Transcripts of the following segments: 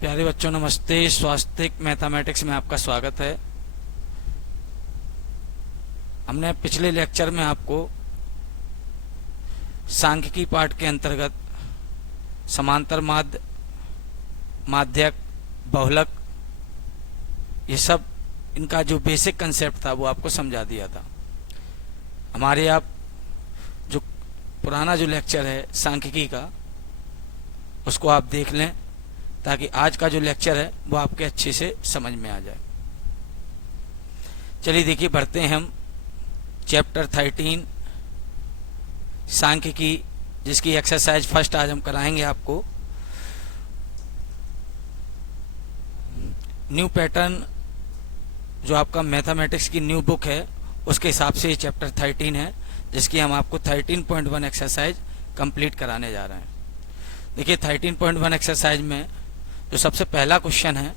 प्यारे बच्चों नमस्ते। स्वास्थ्यिक मैथमेटिक्स में आपका स्वागत है। हमने पिछले लेक्चर में आपको सांख्यिकी पाठ के अंतर्गत समांतर माध्य, माध्यक, बहुलक, ये सब इनका जो बेसिक कंसेप्ट था वो आपको समझा दिया था। हमारे आप जो पुराना जो लेक्चर है सांख्यिकी का उसको आप देख लें ताकि आज का जो लेक्चर है वो आपके अच्छे से समझ में आ जाए। चलिए देखिए, बढ़ते हैं हम चैप्टर 13 सांख्यिकी, जिसकी एक्सरसाइज फर्स्ट आज हम कराएंगे आपको। न्यू पैटर्न जो आपका मैथमेटिक्स की न्यू बुक है उसके हिसाब से ये चैप्टर 13 है, जिसकी हम आपको 13.1 एक्सरसाइज कंप्लीट कराने जा रहे हैं। देखिए 13.1 एक्सरसाइज में जो सबसे पहला क्वेश्चन है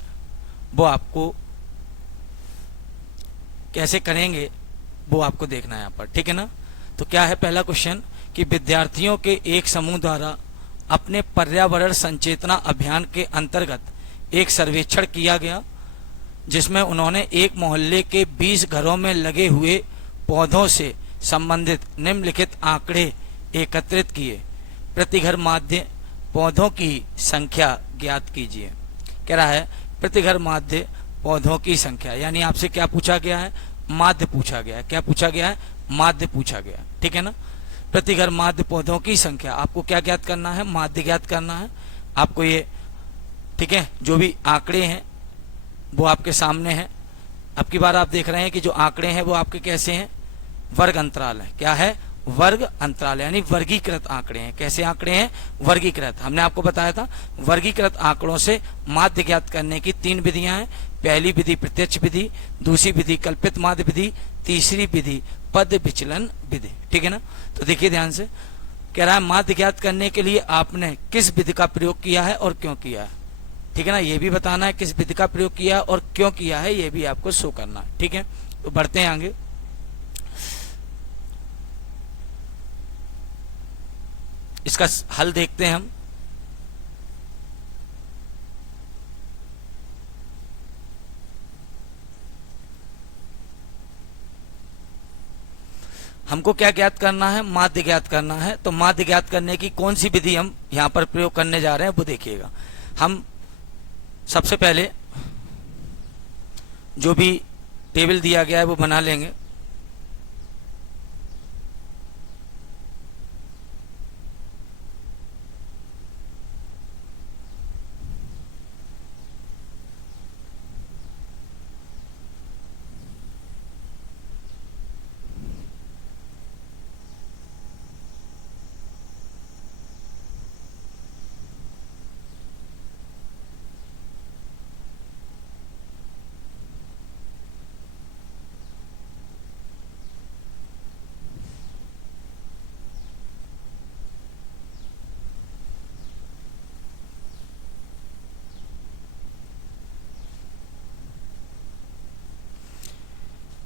वो आपको कैसे करेंगे वो आपको देखना है यहाँ पर, ठीक है ना। तो क्या है पहला क्वेश्चन कि विद्यार्थियों के एक समूह द्वारा अपने पर्यावरण संचेतना अभियान के अंतर्गत एक सर्वेक्षण किया गया, जिसमें उन्होंने एक मोहल्ले के 20 घरों में लगे हुए पौधों से संबंधित निम्नलिखित आंकड़े एकत्रित किए। प्रति घर माध्य पौधों की संख्या ज्ञात कीजिए। कह रहा है प्रति घर माध्य पौधों की संख्या, यानी आपसे क्या पूछा गया है, माध्य पूछा गया है। क्या पूछा गया है, माध्य पूछा गया है, ठीक है ना। प्रति घर माध्य पौधों की संख्या, आपको क्या ज्ञात करना है, माध्य ज्ञात करना है आपको ये, ठीक है। जो भी आंकड़े हैं वो आपके सामने हैं। अब की बार आप देख रहे हैं कि जो आंकड़े हैं वो आपके कैसे हैं, वर्ग अंतराल है। क्या है, वर्ग अंतराल, यानी वर्गीकृत आंकड़े हैं। कैसे आंकड़े हैं, वर्गीकृत। हमने आपको बताया था वर्गीकृत आंकड़ों से माध्य ज्ञात करने की 3 विधियां हैं। पहली विधि प्रत्यक्ष विधि, दूसरी विधि कल्पित माध्य विधि, तीसरी विधि पद विचलन विधि, ठीक है ना। तो देखिए ध्यान से, कह रहा है माध्य ज्ञात करने के लिए आपने किस विधि का प्रयोग किया है और क्यों किया है, ठीक है ना। ये भी बताना है किस विधि का प्रयोग किया है और क्यों किया है, ये भी आपको शो करना है, ठीक है। तो बढ़ते हैं आगे। इसका हल देखते हैं हम। हमको क्या ज्ञात करना है, माध्य ज्ञात करना है। तो माध्य ज्ञात करने की कौन सी विधि हम यहां पर प्रयोग करने जा रहे हैं वो देखिएगा। हम सबसे पहले जो भी टेबल दिया गया है वो बना लेंगे।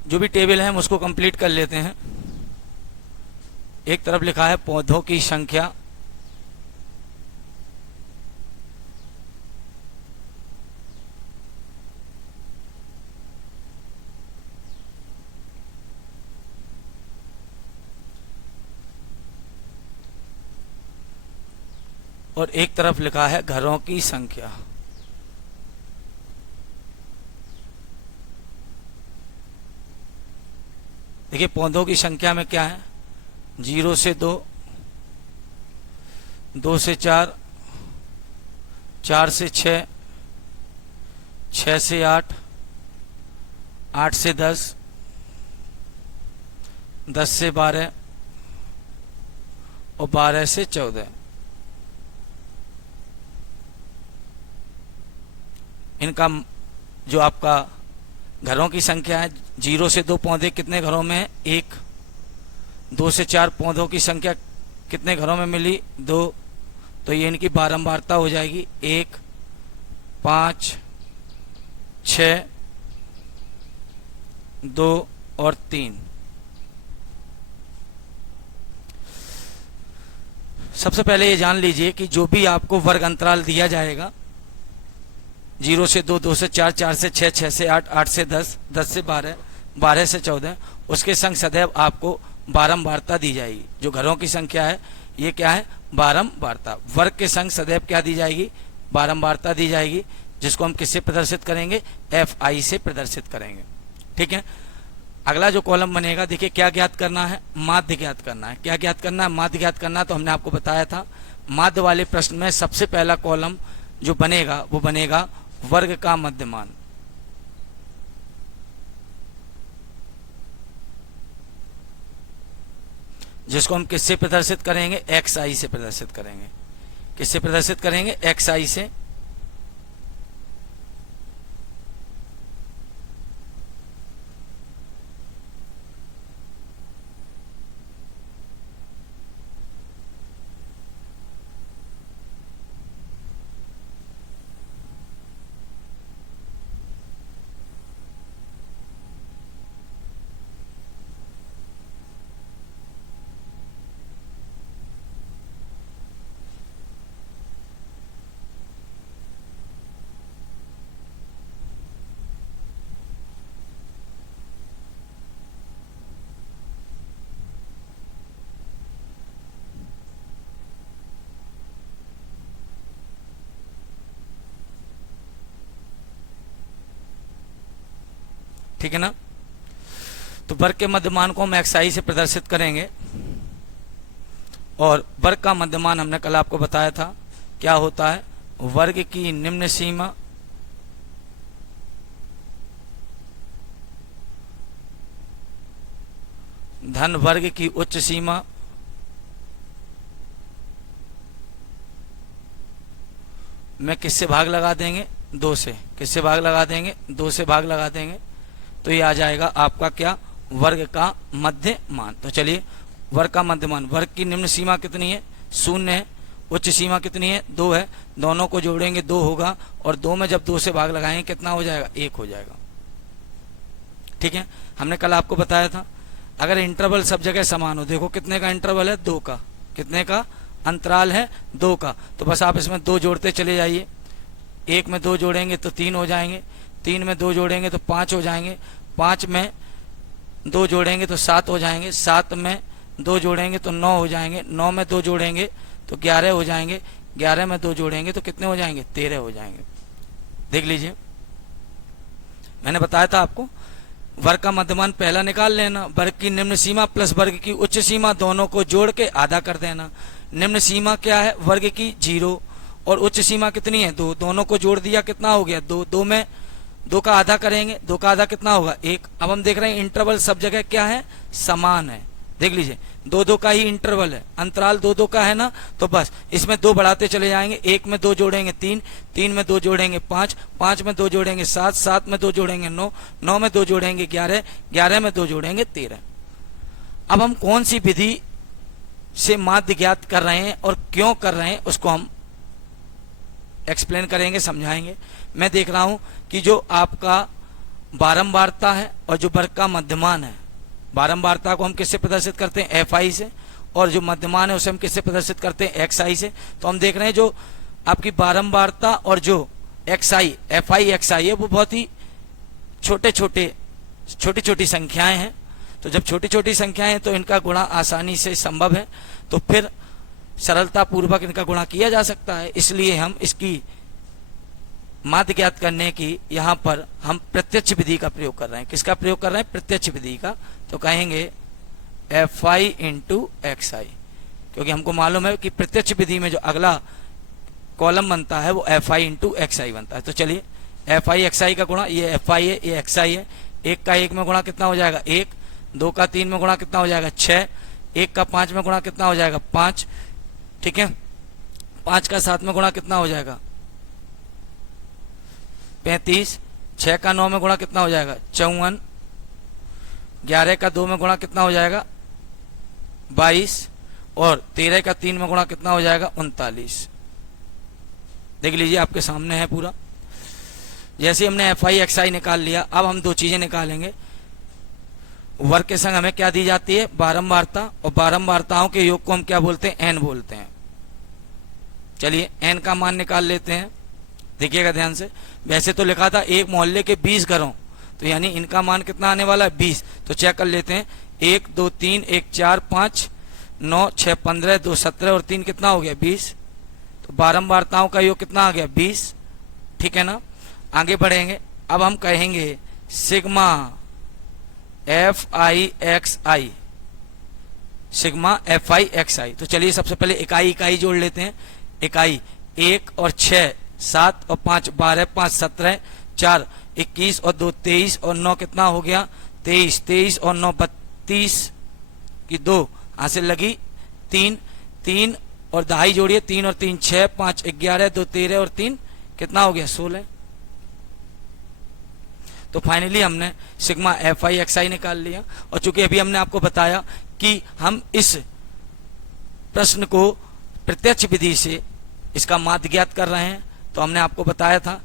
जो भी टेबल है हम उसको कंप्लीट कर लेते हैं। एक तरफ लिखा है पौधों की संख्या, और एक तरफ लिखा है घरों की संख्या। देखिए पौधों की संख्या में क्या है, 0 से 2, 2 से 4, 4 से 6, 6 से 8, 8 से 10, 10 से 12 और 12 से 14। इनका जो आपका घरों की संख्या है, 0 से 2 पौधे कितने घरों में है, 1। 2 से 4 पौधों की संख्या कितने घरों में मिली, 2। तो ये इनकी बारंबारता हो जाएगी 1, 5, 6, 2 और 3। सबसे पहले ये जान लीजिए कि जो भी आपको वर्ग अंतराल दिया जाएगा 0 से 2, 2 से 4, 4 से 6, 6 से 8, 8 से 10, 10 से 12, 12 से 14, उसके संग सदैव आपको बारंबारता दी जाएगी। जो घरों की संख्या है ये क्या है, बारंबारता। वर्ग के संग सदैव क्या दी जाएगी, बारंबारता दी जाएगी, जिसको हम किससे प्रदर्शित करेंगे, FI से प्रदर्शित करेंगे। ठीक है, अगला जो कॉलम बनेगा, देखिए क्या ज्ञात करना है, माध्य ज्ञात करना है। क्या ज्ञात करना है, माध्य ज्ञात करना है। तो हमने आपको बताया था माध्य वाले प्रश्न में सबसे पहला कॉलम जो बनेगा वो बनेगा वर्ग का मध्यमान। जिसको हम किससे प्रदर्शित करेंगे, XI से प्रदर्शित करेंगे। किससे प्रदर्शित करेंगे, XI से। ठीक है ना, तो वर्ग के मध्यमान को हम XI से प्रदर्शित करेंगे। और वर्ग का मध्यमान हमने कल आपको बताया था क्या होता है, वर्ग की निम्न सीमा धन वर्ग की उच्च सीमा में किससे भाग लगा देंगे, 2 से। किससे भाग लगा देंगे, 2 से भाग लगा देंगे। तो ये आ जाएगा आपका क्या, वर्ग का मध्यमान। तो चलिए, वर्ग का मध्यमान, वर्ग की निम्न सीमा कितनी है, 0 है। उच्च सीमा कितनी है, 2 है। दोनों को जोड़ेंगे 2 होगा, और 2 में जब 2 से भाग लगाएंगे कितना हो जाएगा, 1 हो जाएगा। ठीक है, हमने कल आपको बताया था अगर इंटरवल सब जगह समान हो, देखो कितने का इंटरवल है, 2 का। कितने का अंतराल है, 2 का। तो बस आप इसमें 2 जोड़ते चले जाइए। 1 में 2 जोड़ेंगे तो 3 हो जाएंगे, 3 में 2 जोड़ेंगे तो 5 हो जाएंगे, 5 में 2 जोड़ेंगे तो 7 हो जाएंगे, 7 में 2 जोड़ेंगे तो 9 हो जाएंगे, 9 में 2 जोड़ेंगे तो 11 हो जाएंगे, 11 में 2 जोड़ेंगे तो कितने हो जाएंगे, 13 हो जाएंगे। देख लीजिए, मैंने बताया था आपको वर्ग का मध्यमान पहला निकाल लेना, वर्ग की निम्न सीमा प्लस वर्ग की उच्च सीमा दोनों को जोड़ के आधा कर देना। निम्न सीमा क्या है, वर्ग की 0, और उच्च सीमा कितनी है, 2। दोनों को जोड़ दिया, कितना हो गया, 2। 2 में 2 का आधा करेंगे, 2 का आधा कितना होगा, 1। अब हम देख रहे हैं इंटरवल सब जगह क्या है, समान है। देख लीजिए, 2-2 का ही इंटरवल है, अंतराल 2-2 का है ना। तो बस इसमें 2 बढ़ाते चले जाएंगे। 1 में 2 जोड़ेंगे 3, 3 में 2 जोड़ेंगे 5, 5 में 2 जोड़ेंगे 7, 7 में 2 जोड़ेंगे 9, 9 में 2 जोड़ेंगे 11, 11 में 2 जोड़ेंगे 13। अब हम कौन सी विधि से माध्य ज्ञात कर रहे हैं और क्यों कर रहे हैं उसको हम एक्सप्लेन करेंगे, समझाएंगे। मैं देख रहा हूं कि जो आपका बारंबारता है और जो वर्ग का मध्यमान है, बारंबारता को हम किससे प्रदर्शित करते हैं, FI से, और जो मध्यमान है उसे हम किससे प्रदर्शित करते हैं, XI से। तो हम देख रहे हैं जो आपकी बारंबारता और जो XI, FI XI है वो बहुत ही छोटी छोटी संख्याएं हैं। तो जब छोटी छोटी संख्याएं हैं तो इनका गुणा आसानी से संभव है, तो फिर सरलता पूर्वक इनका गुणा किया जा सकता है। इसलिए हम इसकी माध्य ज्ञात करने की यहाँ पर हम प्रत्यक्ष विधि का प्रयोग कर रहे हैं। किसका प्रयोग कर रहे हैं, प्रत्यक्ष विधि का। तो कहेंगे FI इंटू XI, क्योंकि हमको मालूम है कि प्रत्यक्ष विधि में जो अगला कॉलम बनता है वो FI इंटू XI बनता है। तो चलिए, FI XI का गुणा, ये FI है, ये XI है। 1 का 1 में गुणा कितना हो जाएगा, 1। 2 का 3 में गुणा कितना हो जाएगा, 6। 1 का 5 में गुणा कितना हो जाएगा, 5। ठीक है, 5 का 7 में गुणा कितना हो जाएगा, 35। 6 का 9 में गुणा कितना हो जाएगा, 54। 11 का 2 में गुणा कितना हो जाएगा, 22। और 13 का 3 में गुणा कितना हो जाएगा, 39। देख लीजिए, आपके सामने है पूरा। जैसे हमने FI XI निकाल लिया, अब हम 2 चीजें निकालेंगे। वर्ग के संग हमें क्या दी जाती है, बारंबारता, और बारंबारताओं के योग को हम क्या बोलते हैं, n बोलते हैं। चलिए n का मान निकाल लेते हैं। देखिएगा ध्यान से, वैसे तो लिखा था एक मोहल्ले के 20 घरों, तो यानी इनका मान कितना आने वाला है 20। तो चेक कर लेते हैं, 1 2 3 1 4 5 9 6 15 2 17 और 3 कितना हो गया 20। तो बारंबारताओं का योग कितना आ गया 20। ठीक है ना। आगे बढ़ेंगे, अब हम कहेंगे sigma F I X I, sigma F I X I. तो चलिए सबसे पहले इकाई इकाई जोड़ लेते हैं। इकाई 1 और 6 7 और 5 12 5 17 4 21 और 2 23 और 9 कितना हो गया 23, 23 और 9 32 की 2 हासिल लगी 3, 3 और दहाई जोड़िए 3 और 3 6 5 11 2 13 और 3 कितना हो गया 16। तो फाइनली हमने सिग्मा एफ आई एक्स आई निकाल लिया। और चूंकि अभी हमने आपको बताया कि हम इस प्रश्न को प्रत्यक्ष विधि से इसका माध्य ज्ञात कर रहे हैं, तो हमने आपको बताया था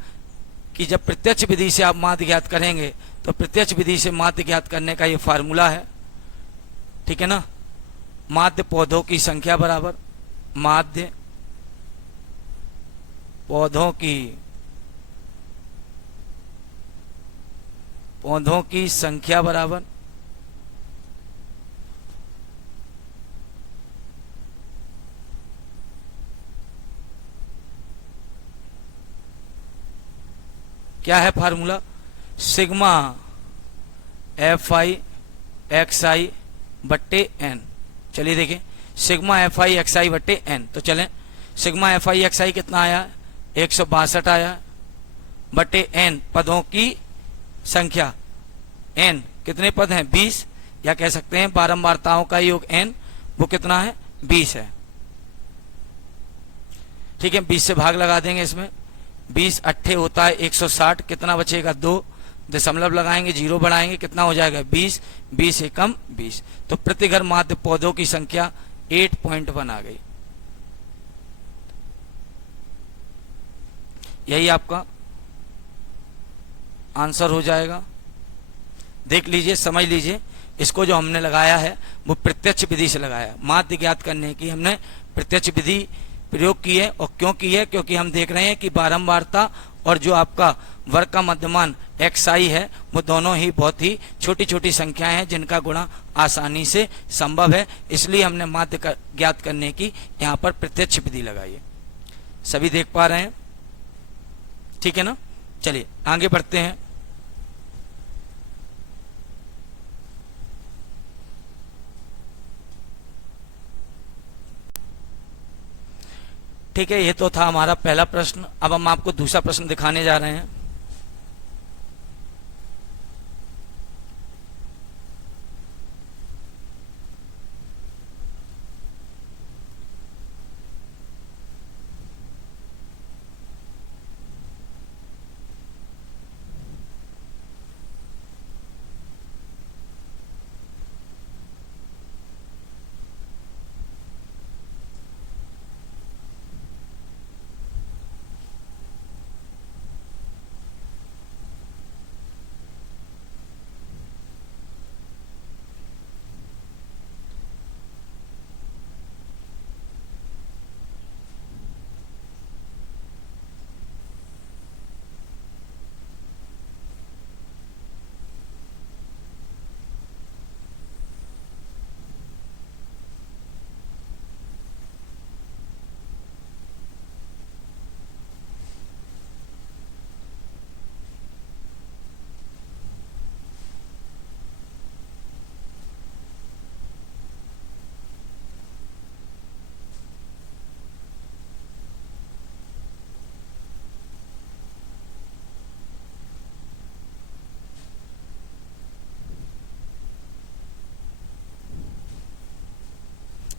कि जब प्रत्यक्ष विधि से आप माध्य ज्ञात करेंगे तो प्रत्यक्ष विधि से माध्य ज्ञात करने का ये फार्मूला है। ठीक है ना। माध्य पौधों की संख्या बराबर माध्य पौधों की संख्या बराबर क्या है formula, sigma F I X I बट्टे एन। चलिए देखें, sigma F I X I बट्टे एन। तो चलें, sigma F I X I कितना आया 162 आया बट्टे एन पदों की संख्या, एन कितने पद हैं 20, या कह सकते हैं बारंबारताओं का योग एन वो कितना है 20 है। ठीक है, 20 से भाग लगा देंगे इसमें, 20 अट्ठे होता है 160, कितना बचेगा 2, दशमलव लगाएंगे 0 बढ़ाएंगे कितना हो जाएगा 20, 20 एकम 20। तो प्रति घर माध्य पौधों की संख्या 8.1 आ गई। यही आपका आंसर हो जाएगा। देख लीजिए, समझ लीजिए, इसको जो हमने लगाया है वो प्रत्यक्ष विधि से लगाया। माध्य ज्ञात करने की हमने प्रत्यक्ष विधि प्रयोग की है। और क्यों की है, क्योंकि हम देख रहे हैं कि बारंबारता और जो आपका वर्ग का मध्यमान एक्स आई है वो दोनों ही बहुत ही छोटी छोटी संख्याएं हैं जिनका गुणा आसानी से संभव है, इसलिए हमने माध्य ज्ञात करने की यहाँ पर प्रत्यक्ष विधि लगाई है। सभी देख पा रहे हैं, ठीक है ना। चलिए आगे बढ़ते हैं। ठीक है, ये तो था हमारा पहला प्रश्न। अब हम आपको दूसरा प्रश्न दिखाने जा रहे हैं।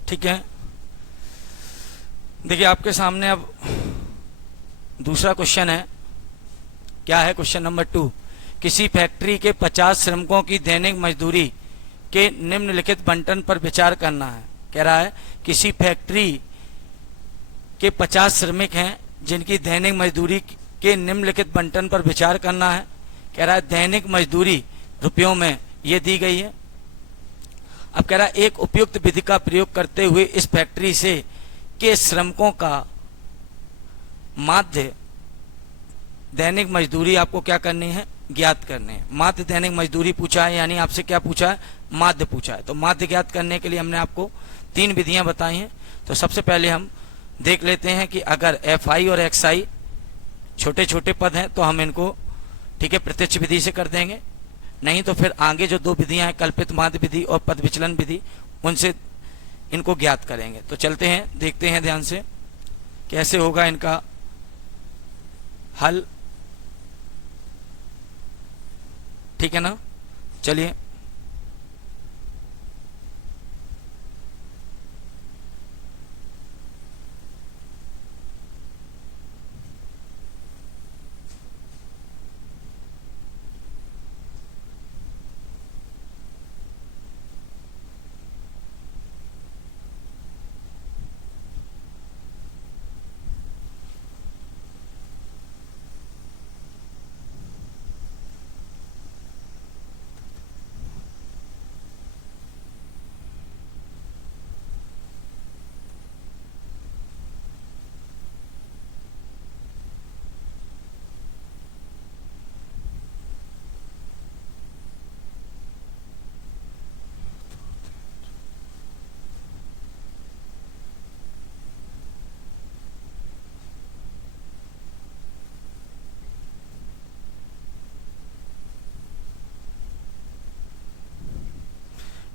ठीक है, देखिए आपके सामने अब दूसरा क्वेश्चन है। क्या है क्वेश्चन नंबर 2, किसी फैक्ट्री के 50 श्रमिकों की दैनिक मजदूरी के निम्नलिखित बंटन पर विचार करना है। कह रहा है किसी फैक्ट्री के 50 श्रमिक हैं जिनकी दैनिक मजदूरी के निम्नलिखित बंटन पर विचार करना है। कह रहा है दैनिक मजदूरी रुपयों में ये दी गई है। अब कह रहा है एक उपयुक्त विधि का प्रयोग करते हुए इस फैक्ट्री से के श्रमिकों का माध्य दैनिक मजदूरी आपको क्या करनी है, ज्ञात करनी है। माध्य दैनिक मजदूरी पूछा है, यानी आपसे क्या पूछा है, माध्य पूछा है। तो माध्य ज्ञात करने के लिए हमने आपको 3 विधियां बताई हैं। तो सबसे पहले हम देख लेते हैं कि अगर FI और XI छोटे छोटे पद हैं तो हम इनको ठीक है प्रत्यक्ष विधि से कर देंगे, नहीं तो फिर आगे जो 2 विधियां हैं, कल्पित माध्य विधि और पद विचलन विधि, उनसे इनको ज्ञात करेंगे। तो चलते हैं, देखते हैं ध्यान से कैसे होगा इनका हल, ठीक है ना। चलिए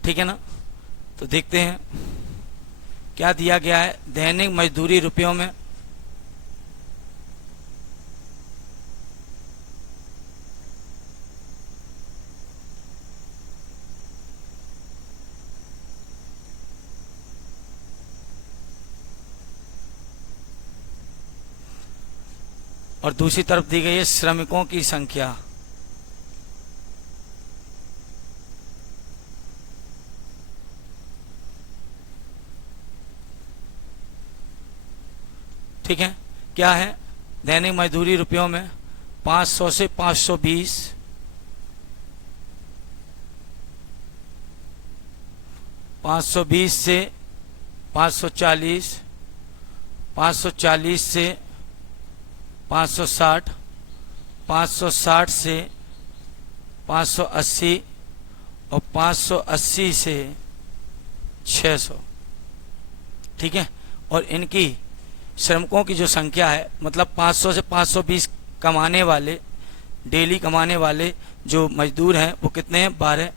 ठीक है ना। तो देखते हैं क्या दिया गया है। दैनिक मजदूरी रुपयों में और दूसरी तरफ दी गई है श्रमिकों की संख्या। ठीक है, क्या है, दैनिक मजदूरी रुपयों में 500 से 520, 520 से 540, 540 से 560, 560 से 580 और 580 से 600। ठीक है, और इनकी श्रमिकों की जो संख्या है, मतलब 500 से 520 कमाने वाले, डेली कमाने वाले जो मजदूर हैं वो कितने हैं, 12।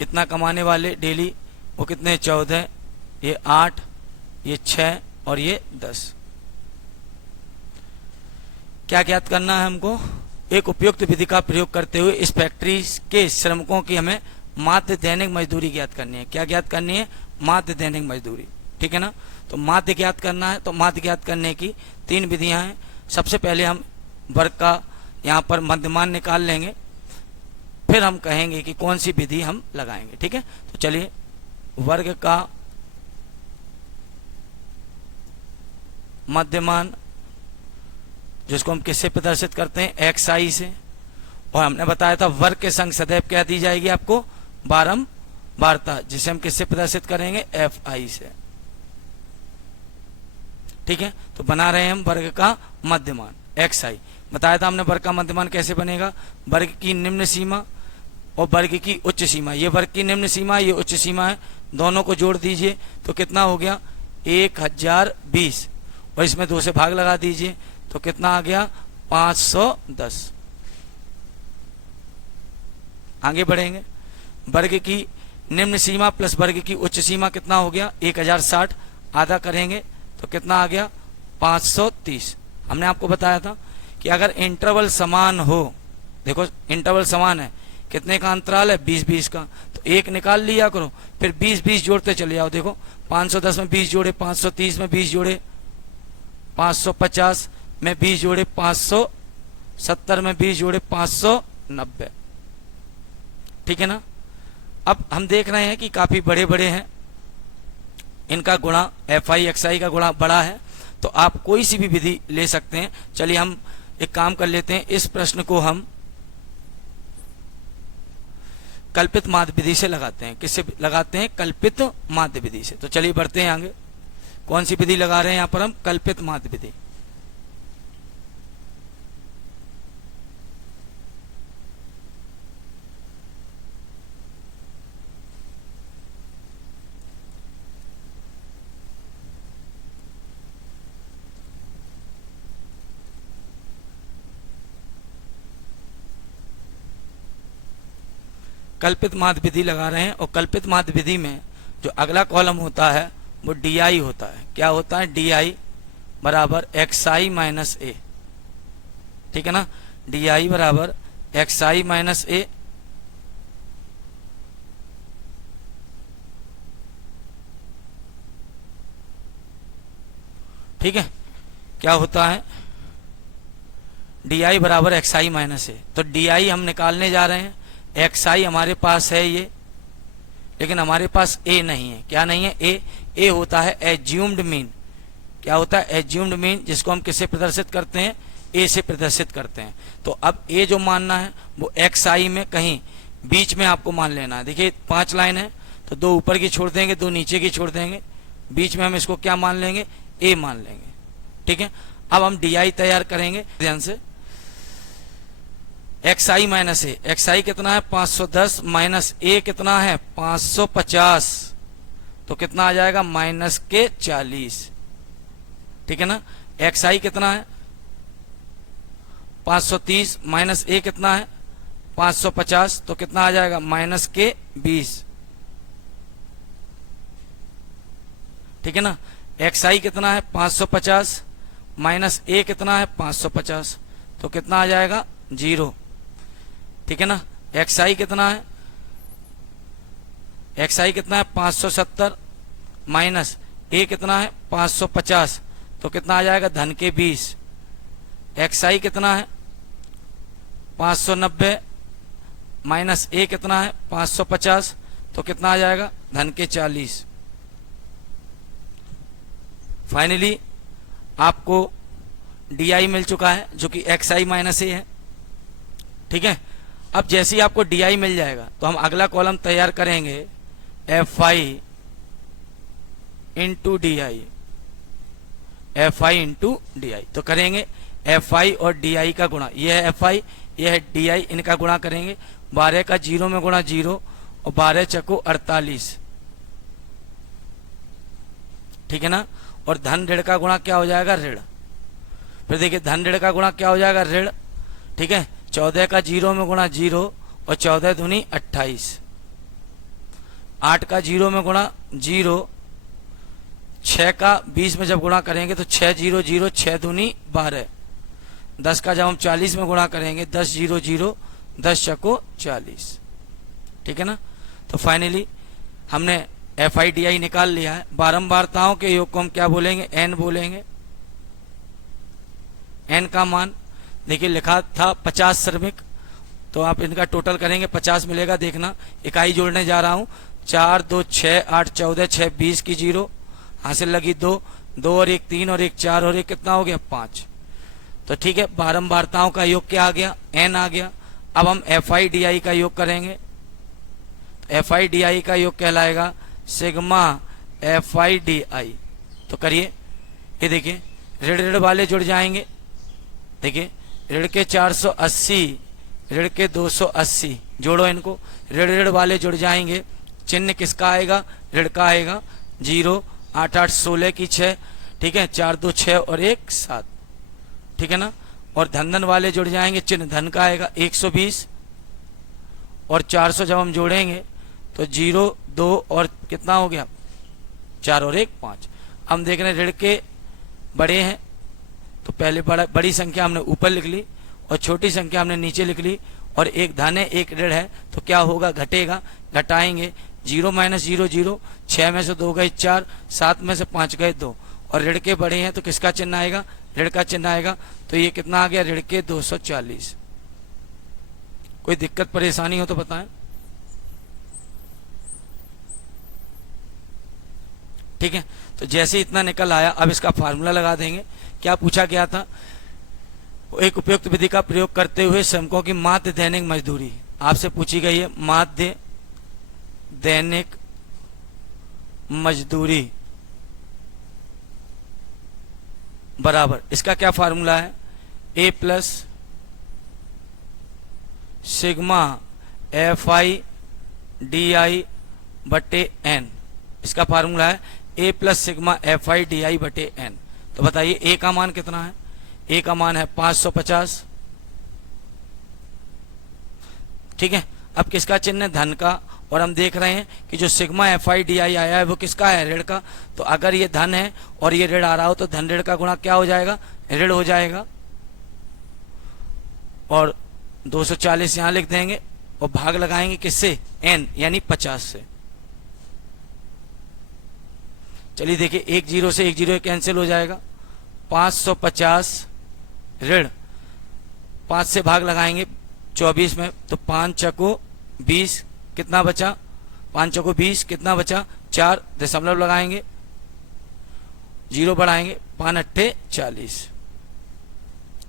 इतना कमाने वाले डेली वो कितने, 14, ये 8, ये 6 और ये 10। क्या ज्ञात करना है हमको, एक उपयुक्त विधि का प्रयोग करते हुए इस फैक्ट्री के श्रमिकों की हमें माध्य दैनिक मजदूरी ज्ञात करनी है। क्या ज्ञात करनी है, माध्य दैनिक मजदूरी। ठीक है ना। तो माध्य ज्ञात करना है, तो माध्य ज्ञात करने की 3 विधियां हैं। सबसे पहले हम वर्ग का यहाँ पर मध्यमान निकाल लेंगे, फिर हम कहेंगे कि कौन सी विधि हम लगाएंगे। ठीक है, तो चलिए वर्ग का मध्यमान, जिसको हम किससे प्रदर्शित करते हैं, XI से, और हमने बताया था वर्ग के संग सदैव क्या दी जाएगी आपको, बारंबारता, जिसे हम किससे प्रदर्शित करेंगे, FI से। ठीक है, तो बना रहे हैं हम वर्ग का मध्यमान XI। बताया था हमने वर्ग का मध्यमान कैसे बनेगा, वर्ग की निम्न सीमा और वर्ग की उच्च सीमा। ये वर्ग की निम्न सीमा, ये उच्च सीमा है, दोनों को जोड़ दीजिए तो कितना हो गया, 1020, और इसमें 2 से भाग लगा दीजिए तो कितना आ गया, 510। आगे बढ़ेंगे, वर्ग की निम्न सीमा प्लस वर्ग की उच्च सीमा कितना हो गया, 1060, आधा करेंगे तो कितना आ गया, 530। हमने आपको बताया था कि अगर इंटरवल समान हो, देखो इंटरवल समान है, कितने का अंतराल है, 20-20 का, तो 1 निकाल लिया करो, फिर 20-20 जोड़ते चले जाओ। देखो 510 में 20 जोड़े, 530 में 20 जोड़े, 550 में 20 जोड़े, 570 में 20 जोड़े, 590। ठीक है ना। अब हम देख रहे हैं कि काफी बड़े बड़े हैं, इनका गुणा FI XI का गुणा बड़ा है, तो आप कोई सी भी विधि ले सकते हैं। चलिए हम एक काम कर लेते हैं, इस प्रश्न को हम कल्पित माध्य विधि से लगाते हैं। किससे लगाते हैं, कल्पित माध्य विधि से। तो चलिए बढ़ते हैं आगे, कौन सी विधि लगा रहे हैं यहाँ पर हम, कल्पित माध्य विधि। कल्पित माध्य विधि लगा रहे हैं, और कल्पित माध्य विधि में जो अगला कॉलम होता है वो डी आई होता है। क्या होता है? डी आई बराबर एक्स आई माइनस ए। ठीक है ना, डी आई बराबर एक्स आई माइनस ए। ठीक है, क्या होता है? डी आई बराबर एक्स आई माइनस ए। तो डी आई हम निकालने जा रहे हैं, एक्स आई हमारे पास है ये, लेकिन हमारे पास ए नहीं है। क्या नहीं है? ए होता है एज्यूम्ड मीन। क्या होता है? एज्यूम्ड मीन, जिसको हम किससे प्रदर्शित करते हैं? ए से प्रदर्शित करते हैं। तो अब ए जो मानना है वो एक्स आई में कहीं बीच में आपको मान लेना है। देखिए 5 लाइन है, तो 2 ऊपर की छोड़ देंगे, 2 नीचे की छोड़ देंगे, बीच में हम इसको क्या मान लेंगे? ए मान लेंगे। ठीक है, अब हम डी आई तैयार करेंगे ध्यान से। X I minus A, x I कितना है? 510 माइनस ए कितना है? 550, तो कितना आ जाएगा? माइनस के 40। ठीक है ना, एक्स आई कितना है? 530 माइनस ए कितना है? 550, तो कितना आ जाएगा? माइनस के 20। ठीक है ना, एक्स आई कितना है? 550 माइनस ए कितना है? 550, तो कितना आ जाएगा? 0। ठीक है ना, एक्स आई कितना है? एक्स आई कितना है? 570 माइनस ए कितना है? 550, तो कितना आ जाएगा? धन के 20। एक्स आई कितना है? 590 माइनस ए कितना है? 550, तो कितना आ जाएगा? धन के 40। फाइनली आपको डी आई मिल चुका है जो कि एक्स आई माइनस ए है। ठीक है, अब जैसे ही आपको डी आई मिल जाएगा तो हम अगला कॉलम तैयार करेंगे F I into D I, F I into D I. तो करेंगे एफ आई और डी आई का गुणा, यह है एफ आई, यह है डी आई, इनका गुणा करेंगे। 12 का 0 में गुणा 0, और 12 चको 48। ठीक है ना, और धन ऋण का गुणा क्या हो जाएगा? ऋण। फिर देखिए धन ऋण का गुणा क्या हो जाएगा? ऋण। ठीक है, 14 का 0 में गुणा 0, और 14 दूनी 28। 8 का 0 में गुणा 0, 6 का 20 में जब गुणा करेंगे तो 6 0 0, 6 दूनी 12। 10 का जब हम 40 में गुणा करेंगे 10 0 0, 10 चको 40। ठीक है ना, तो फाइनली हमने एफ आई डी आई निकाल लिया है। बारंबारताओं के योग को हम क्या बोलेंगे? एन बोलेंगे। एन का मान देखिए लिखा था 50 श्रमिक, तो आप इनका टोटल करेंगे 50 मिलेगा। देखना, इकाई जोड़ने जा रहा हूं। 4 2 6 8 14 6 20 की 0 हासिल लगी 2 2 और 1 3 और 1 4 और 1 कितना हो गया? 5। तो ठीक है, बारंबारताओं का योग क्या आ गया? एन आ गया। अब हम एफ आई डी आई का योग करेंगे। एफ आई डी आई का योग कहलाएगा सिग्मा एफ आई डी आई। तो करिए, ये देखिए ऋण ऋण वाले जुड़ जाएंगे। देखिए ऋण के 480, ऋण के 280, जोड़ो इनको। ऋण ऋण वाले जुड़ जाएंगे। चिन्ह किसका आएगा? ऋण का आएगा। 0 8 8 16 की 6। ठीक है, 4 2 6 और 1 7। ठीक है ना, और धन धन वाले जुड़ जाएंगे। चिन्ह धन का आएगा 120, और 400 जब हम जोड़ेंगे तो 0 2 और कितना हो गया? 4 और 1 5। हम देख रहे हैं ऋण के बड़े हैं, तो पहले बड़ी संख्या हमने ऊपर लिख ली और छोटी संख्या हमने नीचे लिख ली, और एक धन है एक ऋण है, तो क्या होगा? घटेगा। घटाएंगे 0 माइनस 0 0, 6 में से 2 गए 4, 7 में से 5 गए 2, और ऋण के बड़े हैं तो किसका चिन्ह आएगा? ऋण का चिन्ह आएगा। तो ये कितना आ गया? ऋण के 240। कोई दिक्कत परेशानी हो तो बताएं। ठीक है, तो जैसे इतना निकल आया, अब इसका फार्मूला लगा देंगे। क्या पूछा गया था? एक उपयुक्त विधि का प्रयोग करते हुए श्रमिकों की माध्य दैनिक मजदूरी आपसे पूछी गई है। माध्य दैनिक मजदूरी बराबर, इसका क्या फार्मूला है? A plus sigma F I D I बटे एन। इसका फार्मूला है A plus sigma F I D I बटे एन। तो बताइए ए का मान कितना है? ए का मान है 550। ठीक है, अब किसका चिन्ह है? धन का। और हम देख रहे हैं कि जो सिग्मा FI DI आया है वो किसका है? ऋण का। तो अगर ये धन है और ये ऋण आ रहा हो तो धन ऋण का गुणा क्या हो जाएगा? ऋण हो जाएगा। और 240 यहां लिख देंगे और भाग लगाएंगे किससे? n यानी 50 से। चलिए देखिए, एक जीरो से एक जीरो कैंसिल हो जाएगा। 550 ऋण 5 से भाग लगाएंगे 24 में, तो 5 चको 20, कितना बचा? 5 चको 20, कितना बचा? 4, दशमलव लगाएंगे, जीरो बढ़ाएंगे, 5 अट्ठे 40।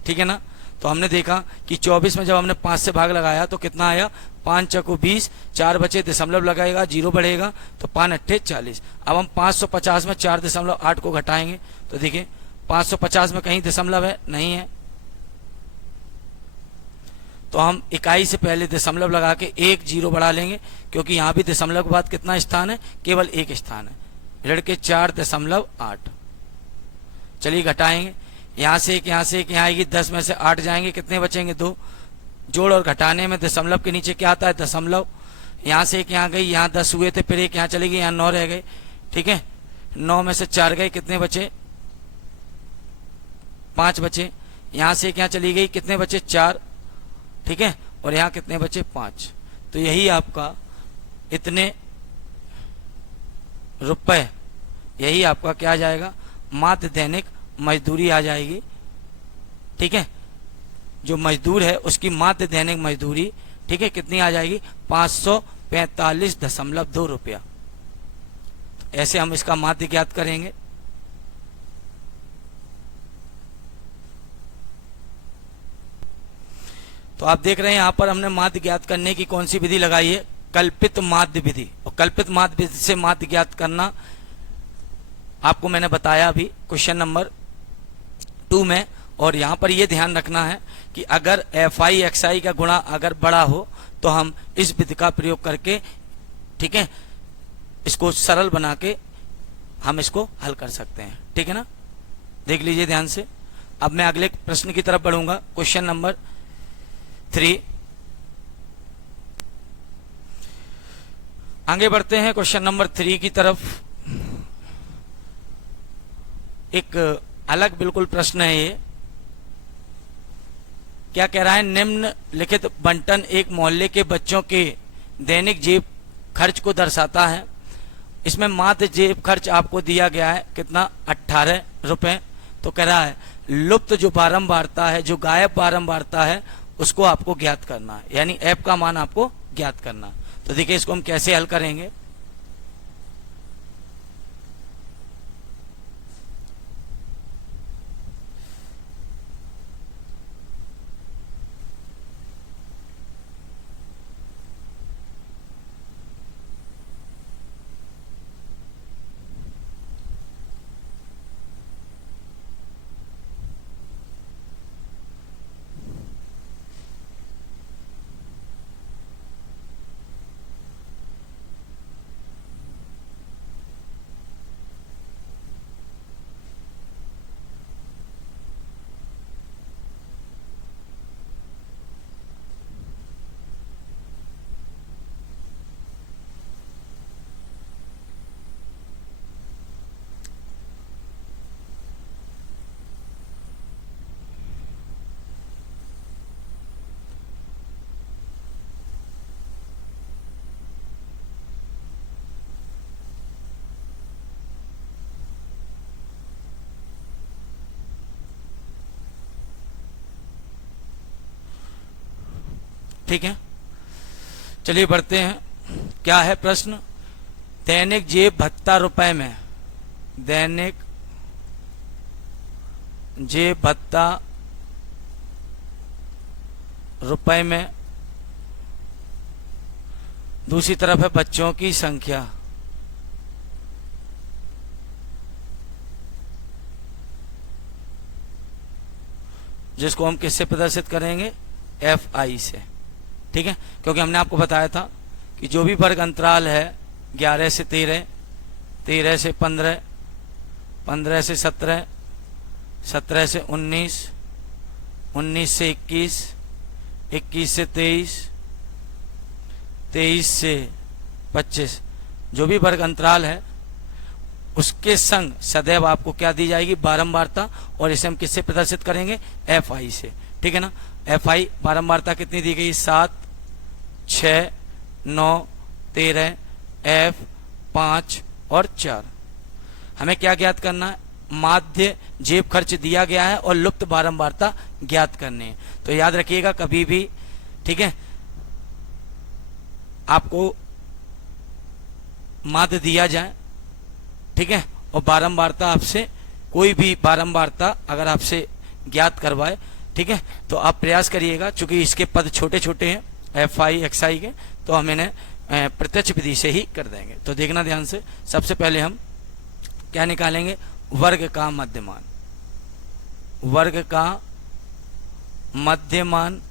ठीक है ना? तो हमने देखा कि 24 में जब हमने 5 से भाग लगाया तो कितना आया? 5 चको 20, 4 बचे, दशमलव लगाएगा, जीरो बढ़ेगा, तो 5 अट्ठे 40। अब हम 550 में 4.8 को घटाएंगे तो देखिए 550 में कहीं दशमलव है? नहीं है। तो हम इकाई से पहले दशमलव लगा के एक जीरो बढ़ा लेंगे, क्योंकि यहां भी दशमलव के बाद कितना स्थान है? केवल एक स्थान है। ऋण के 4.8। चलिए घटाएंगे, यहां से एक, यहां से एक, यहां आएगी, 10 में से 8 जाएंगे, कितने बचेंगे? 2। जोड़ और घटाने में दशमलव के नीचे क्या आता है? दशमलव। यहां से एक यहां गई, यहां 10 हुए थे, फिर एक यहां चली गई, यहां 9 रह गए। ठीक है, 9 में से 4 गए, कितने बचे? 5 बचे। यहां से एक यहां चली गई, कितने बचे? 4। ठीक है, और यहां कितने बचे? 5। तो यही आपका इतने रुपए, यही आपका क्या आ जाएगा? माध्य दैनिक मजदूरी आ जाएगी। ठीक है, जो मजदूर है उसकी माध्य दैनिक मजदूरी, ठीक है, कितनी आ जाएगी? 545.2 रुपया। ऐसे हम इसका माध्य ज्ञात करेंगे। तो आप देख रहे हैं यहां पर हमने माध्य ज्ञात करने की कौन सी विधि लगाई है? कल्पित माध्य विधि। और कल्पित माध्य विधि से माध्य ज्ञात करना आपको मैंने बताया अभी क्वेश्चन नंबर 2 में। और यहां पर यह ध्यान रखना है कि अगर FI XI का गुणा अगर बड़ा हो तो हम इस विधि का प्रयोग करके, ठीक है, इसको सरल बना के हम इसको हल कर सकते हैं। ठीक है ना? देख लीजिए ध्यान से। अब मैं अगले प्रश्न की तरफ बढ़ूंगा, क्वेश्चन नंबर 3। आगे बढ़ते हैं क्वेश्चन नंबर 3 की तरफ। एक अलग बिल्कुल प्रश्न है ये। क्या कह रहा है? निम्नलिखित बंटन एक मोहल्ले के बच्चों के दैनिक जेब खर्च को दर्शाता है। इसमें माध्य जेब खर्च आपको दिया गया है कितना? 18 रुपए। तो कह रहा है लुप्त जो बारंबारता है, जो गायब बारंबारता है, उसको आपको ज्ञात करना है, यानी एफ का मान आपको ज्ञात करना। तो देखिए इसको हम कैसे हल करेंगे। ठीक है, चलिए बढ़ते हैं। क्या है प्रश्न? दैनिक जेब भत्ता रुपए में, दैनिक जेब भत्ता रुपए में, दूसरी तरफ है बच्चों की संख्या। जिसको हम किससे प्रदर्शित करेंगे? FI से। ठीक है, क्योंकि हमने आपको बताया था कि जो भी वर्ग अंतराल है 11 से 13, 13 से 15, 15 से 17, 17 से 19, 19 से 21, 21 से 23, 23 से 25 जो भी वर्ग अंतराल है उसके संग सदैव आपको क्या दी जाएगी, बारंबारता। और इसे हम किससे प्रदर्शित करेंगे, एफ आई से, ठीक है ना। एफ आई बारंबारता कितनी दी गई, 7, 6, 9, 13, एफ 5 और 4। हमें क्या ज्ञात करना है, माध्य जेब खर्च दिया गया है और लुप्त बारंबारता ज्ञात करनी है। तो याद रखिएगा कभी भी, ठीक है, आपको माध्य दिया जाए, ठीक है, और बारंबारता आपसे, कोई भी बारंबारता अगर आपसे ज्ञात करवाए, ठीक है, तो आप प्रयास करिएगा। चूंकि इसके पद छोटे छोटे हैं एफ आई एक्स आई के, तो हम इन्हें प्रत्यक्ष विधि से ही कर देंगे। तो देखना ध्यान से, सबसे पहले हम क्या निकालेंगे, वर्ग का मध्यमान। वर्ग का मध्यमान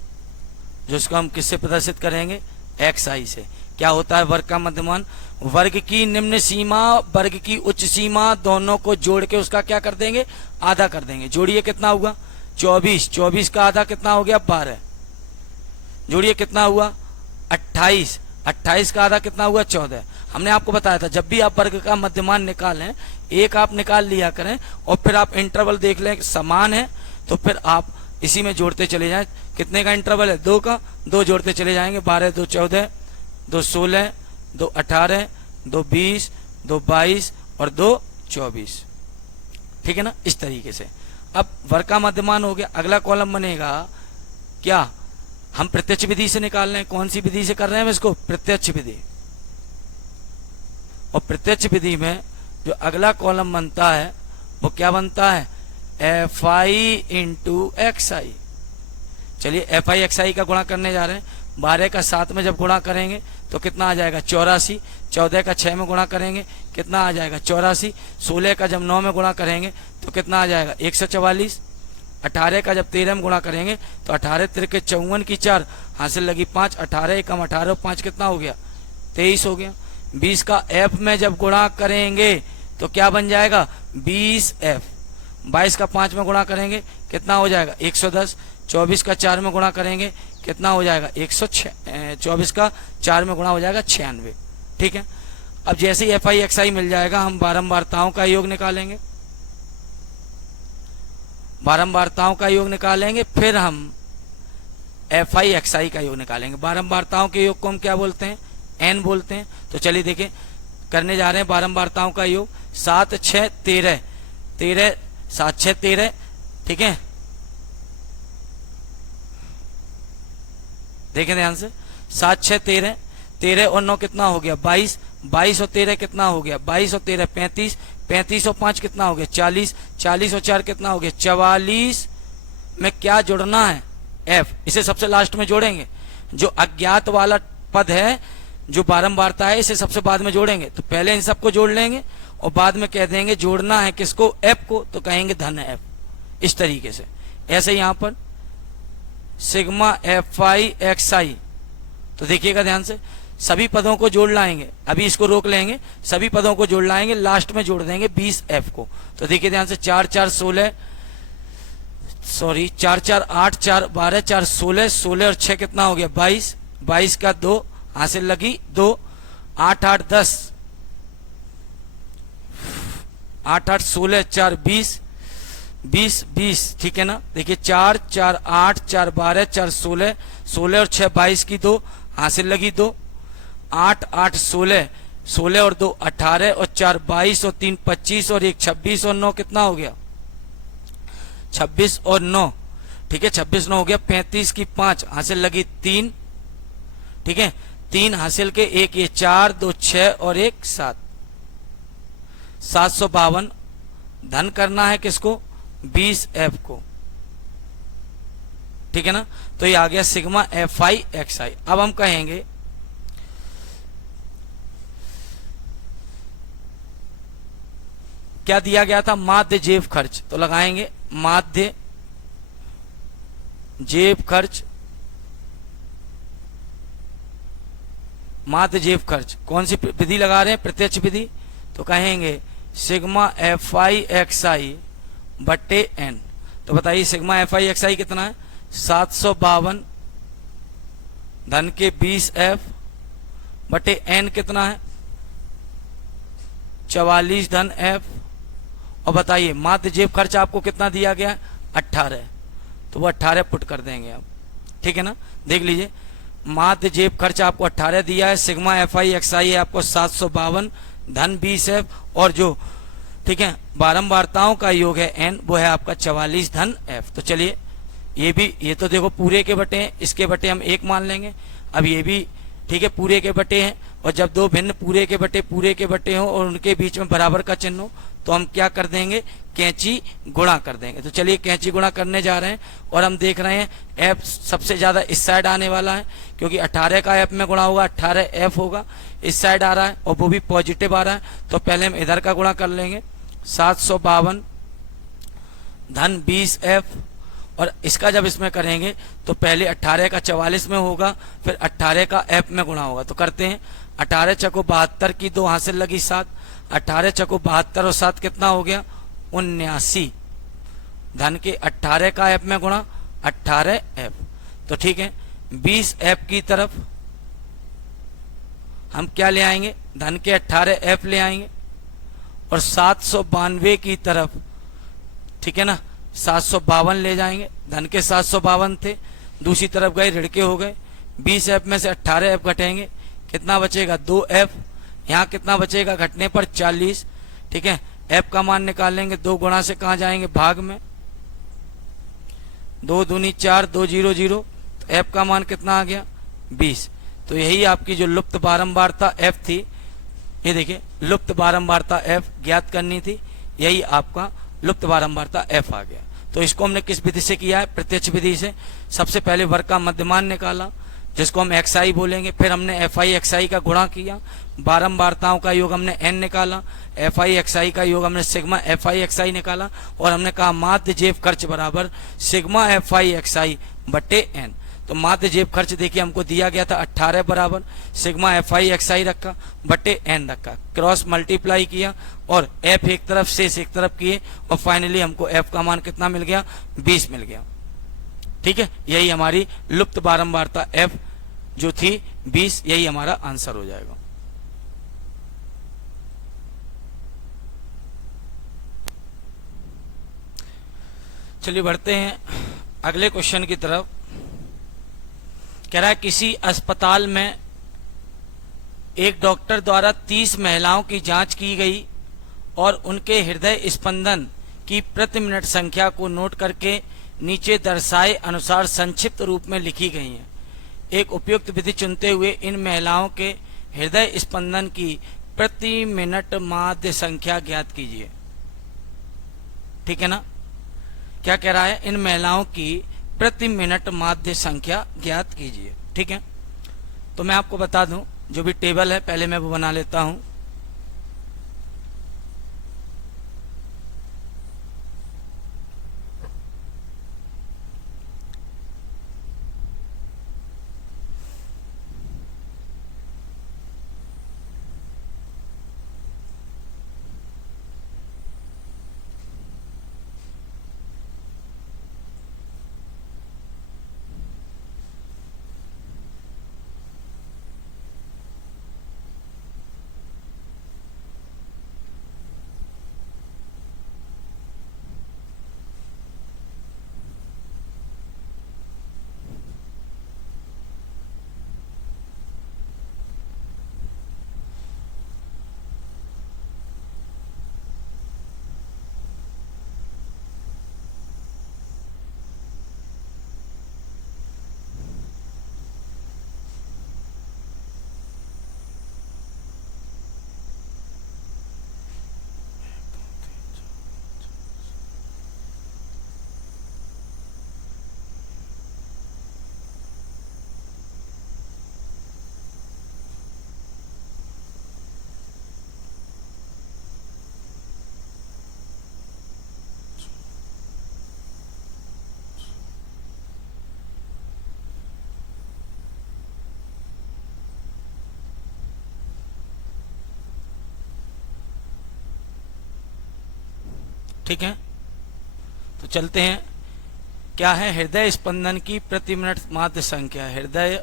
जिसको हम किससे प्रदर्शित करेंगे, एक्स आई से। क्या होता है वर्ग का मध्यमान, वर्ग की निम्न सीमा वर्ग की उच्च सीमा दोनों को जोड़ के उसका क्या कर देंगे, आधा कर देंगे। जोड़िए कितना हुआ, 24, 24 का आधा कितना हो गया, 12। जोड़िए कितना हुआ, 28, 28 का आधा कितना हुआ, 14। हमने आपको बताया था जब भी आप वर्ग का मध्यमान निकालें, एक आप निकाल लिया करें और फिर आप इंटरवल देख लें समान है तो फिर आप इसी में जोड़ते चले जाएं। कितने का इंटरवल है, 2 का, 2 जोड़ते चले जाएंगे, 12, 2, 14, 2, 16, 2, 18, 2, 20, 2, 22 और 2, 24, ठीक है ना, इस तरीके से। अब वर्ग का मध्यमान हो गया, अगला कॉलम बनेगा क्या, हम प्रत्यक्ष विधि से निकाल रहे हैं। कौन सी विधि से कर रहे हैं इसको, प्रत्यक्ष विधि। और प्रत्यक्ष विधि में जो अगला कॉलम बनता है वो क्या बनता है, एफ आई इंटू एक्स आई। चलिए एफ आई एक्स आई का गुणा करने जा रहे हैं। 12 का 7 में जब गुणा करेंगे तो कितना आ जाएगा, 84। 14 का 6 में गुणा करेंगे कितना आ जाएगा, 84। 16 का जब 9 में गुणा करेंगे तो कितना आ जाएगा, 144। 18 का जब 13 में गुणा करेंगे तो 18 तिरके 54 की 4 हासिल लगी 5। 18 कम 18 5 कितना हो गया, 23 हो गया। 20 का एफ में जब गुणा करेंगे तो क्या बन जाएगा, 20 एफ। 22 का 5 में गुणा करेंगे कितना हो जाएगा, 110। 24 का 4 में गुणा करेंगे कितना हो जाएगा, 106। 24 का 4 में गुणा हो जाएगा 96, ठीक है। अब जैसे ही एफ आई एक्स आई मिल जाएगा हम बारंबारताओं का योग निकालेंगे। बारंबारताओं का योग निकालेंगे, फिर हम एफ आई एक्स आई का योग निकालेंगे। बारंबारताओं के योग को हम क्या बोलते हैं, एन बोलते हैं। तो चलिए देखें, करने जा रहे हैं बारंबारताओं का योग। 7, 6, 13, 13, 7, 6, 13, ठीक है। देखें ध्यान से, 7, 6, 13, 13 और 9 कितना हो गया, 22। 22 और 13 कितना हो गया, 22 और 13 35। 35 और 5 कितना हो गया, 40। 40 और 4 कितना हो गया, 44 में क्या जोड़ना है, एफ। इसे सबसे लास्ट में जोड़ेंगे। जो अज्ञात वाला पद है, जो बारंबारता है, इसे सबसे बाद में जोड़ेंगे। तो पहले इन सबको जोड़ लेंगे और बाद में कह देंगे जोड़ना है किसको, एफ को, तो कहेंगे धन एफ। इस तरीके से। ऐसे यहां पर sigma F I X I, तो देखिएगा ध्यान से, सभी पदों को जोड़ लाएंगे। अभी इसको रोक लेंगे, सभी पदों को जोड़ लाएंगे, लास्ट में जोड़ देंगे 20 एफ को। तो देखिए ध्यान से, 4, 4, 16, सॉरी 4, 4, 8, 4, 12, 4, 16, 16 और 6 कितना हो गया, 22। 22 का 2 हासिल लगी 2। 8, 8, 10, 8, 8, 16, 4, 20, 20, 20, ठीक है ना। देखिए 4, 4, 8, 4, 12, 4, 16, 16 और 6 22 की 2 हासिल लगी 2। 8, 8, 16, 16 और 2 18 और 4 22 और 3 25 और 1 26 और 9 कितना हो गया, 26 और 9, ठीक है। 26, 9 हो गया 35 की 5 हासिल लगी 3, ठीक है। 3 हासिल के 1 ये 4, 2 6 और 1 7। 752 धन करना है किसको, 20 एफ को, ठीक है ना। तो ये आ गया सिग्मा एफ आई एक्स आई। अब हम कहेंगे क्या दिया गया था, माध्य जेब खर्च। तो लगाएंगे माध्य जेब खर्च, माध्य जेब खर्च। कौन सी विधि लगा रहे हैं, प्रत्यक्ष विधि। तो कहेंगे sigma F I X I बट्टे एन। तो बताइए sigma F I X I कितना है, 752 धन के 20 एफ बटे एन कितना है 44 धन एफ। और बताइए माध्य जेब खर्च आपको कितना दिया गया 18, तो वो 18 पुट कर देंगे आप, ठीक है ना। देख लीजिए माध्य जेब खर्च आपको 18 दिया है, सिग्मा एफ आई एक्स आई है आपको 752 धन 20 एफ, और जो ठीक है बारंबारताओं का योग है एन वो है आपका 44 धन एफ। तो चलिए ये भी, ये तो देखो पूरे के बटे हैं, इसके बटे हम 1 मान लेंगे। अब ये भी ठीक है पूरे के बटे हैं, और जब दो भिन्न पूरे के बटे हो और उनके बीच में बराबर का चिन्ह हो तो हम क्या कर देंगे कैंची गुणा कर देंगे। तो चलिए कैंची गुणा करने जा रहे हैं, और हम देख रहे हैं एफ सबसे ज्यादा इस साइड आने वाला है, क्योंकि 18 का एफ में गुणा होगा 18 एफ होगा, इस साइड आ रहा है और वो भी पॉजिटिव आ रहा है। तो पहले हम इधर का गुणा कर लेंगे 752 धन 20 एफ, और इसका जब इसमें करेंगे तो पहले 18 का 44 में होगा, फिर 18 का एफ में गुणा होगा। तो करते हैं 18 चको 72 की 2 हासिल लगी 7, 18 चको 72 और 7 कितना हो गया 79 धन के 18 का एफ में गुणा 18 एफ। तो ठीक है 20 एफ की तरफ हम क्या ले आएंगे धन के 18 एफ ले आएंगे, और 752 की तरफ ठीक है ना 752 ले जाएंगे, धन के 752 थे, दूसरी तरफ गए ऋण के हो गए। 20 एफ में से 18 एफ घटेंगे, कितना बचेगा 2 एफ, यहाँ कितना बचेगा घटने पर 40, ठीक है। एफ का मान निकालेंगे, 2 गुणा से कहाँ जाएंगे भाग में, 2 दूनी 4, 2 0 0, तो एफ का मान कितना आ गया 20। तो यही आपकी जो लुप्त बारंबारता एफ थी, ये देखिए लुप्त बारंबारता एफ ज्ञात करनी थी, यही आपका लुप्त बारंबारता एफ आ गया। तो इसको हमने किस विधि से किया है प्रत्यक्ष विधि से। सबसे पहले वर्ग का मध्यमान निकाला जिसको हम एक्स आई बोलेंगे, फिर हमने एफ आई एक्स आई का गुणा किया, बारंबारताओं का योग हमने एन निकाला, एफ आई एक्स आई का योग हमने सिग्मा एफ आई एक्स आई निकाला, और हमने कहा माध्य जेब खर्च बराबर sigma F I X I बटे एन। तो माध्य जेब खर्च देखिए हमको दिया गया था 18 बराबर सिग्मा एफ आई एक्स आई रखा बटे एन रखा, क्रॉस मल्टीप्लाई किया और एफ एक तरफ शेष एक तरफ किए, और फाइनली हमको एफ का मान कितना मिल गया 20 मिल गया, ठीक है। यही हमारी लुप्त बारंबारता एफ जो थी 20, यही हमारा आंसर हो जाएगा। चलिए बढ़ते हैं अगले क्वेश्चन की तरफ। कह रहा है किसी अस्पताल में एक डॉक्टर द्वारा 30 महिलाओं की जांच की गई और उनके हृदय स्पंदन की प्रति मिनट संख्या को नोट करके नीचे दर्शाए अनुसार संक्षिप्त रूप में लिखी गई है। एक उपयुक्त विधि चुनते हुए इन महिलाओं के हृदय स्पंदन की प्रति मिनट माध्य संख्या ज्ञात कीजिए। ठीक है ना, क्या कह रहा है इन महिलाओं की प्रति मिनट माध्य संख्या ज्ञात कीजिए। ठीक है, तो मैं आपको बता दूं जो भी टेबल है पहले मैं वो बना लेता हूं। ठीक है, तो चलते हैं। क्या है हृदय स्पंदन की प्रति मिनट माध्य संख्या। हृदय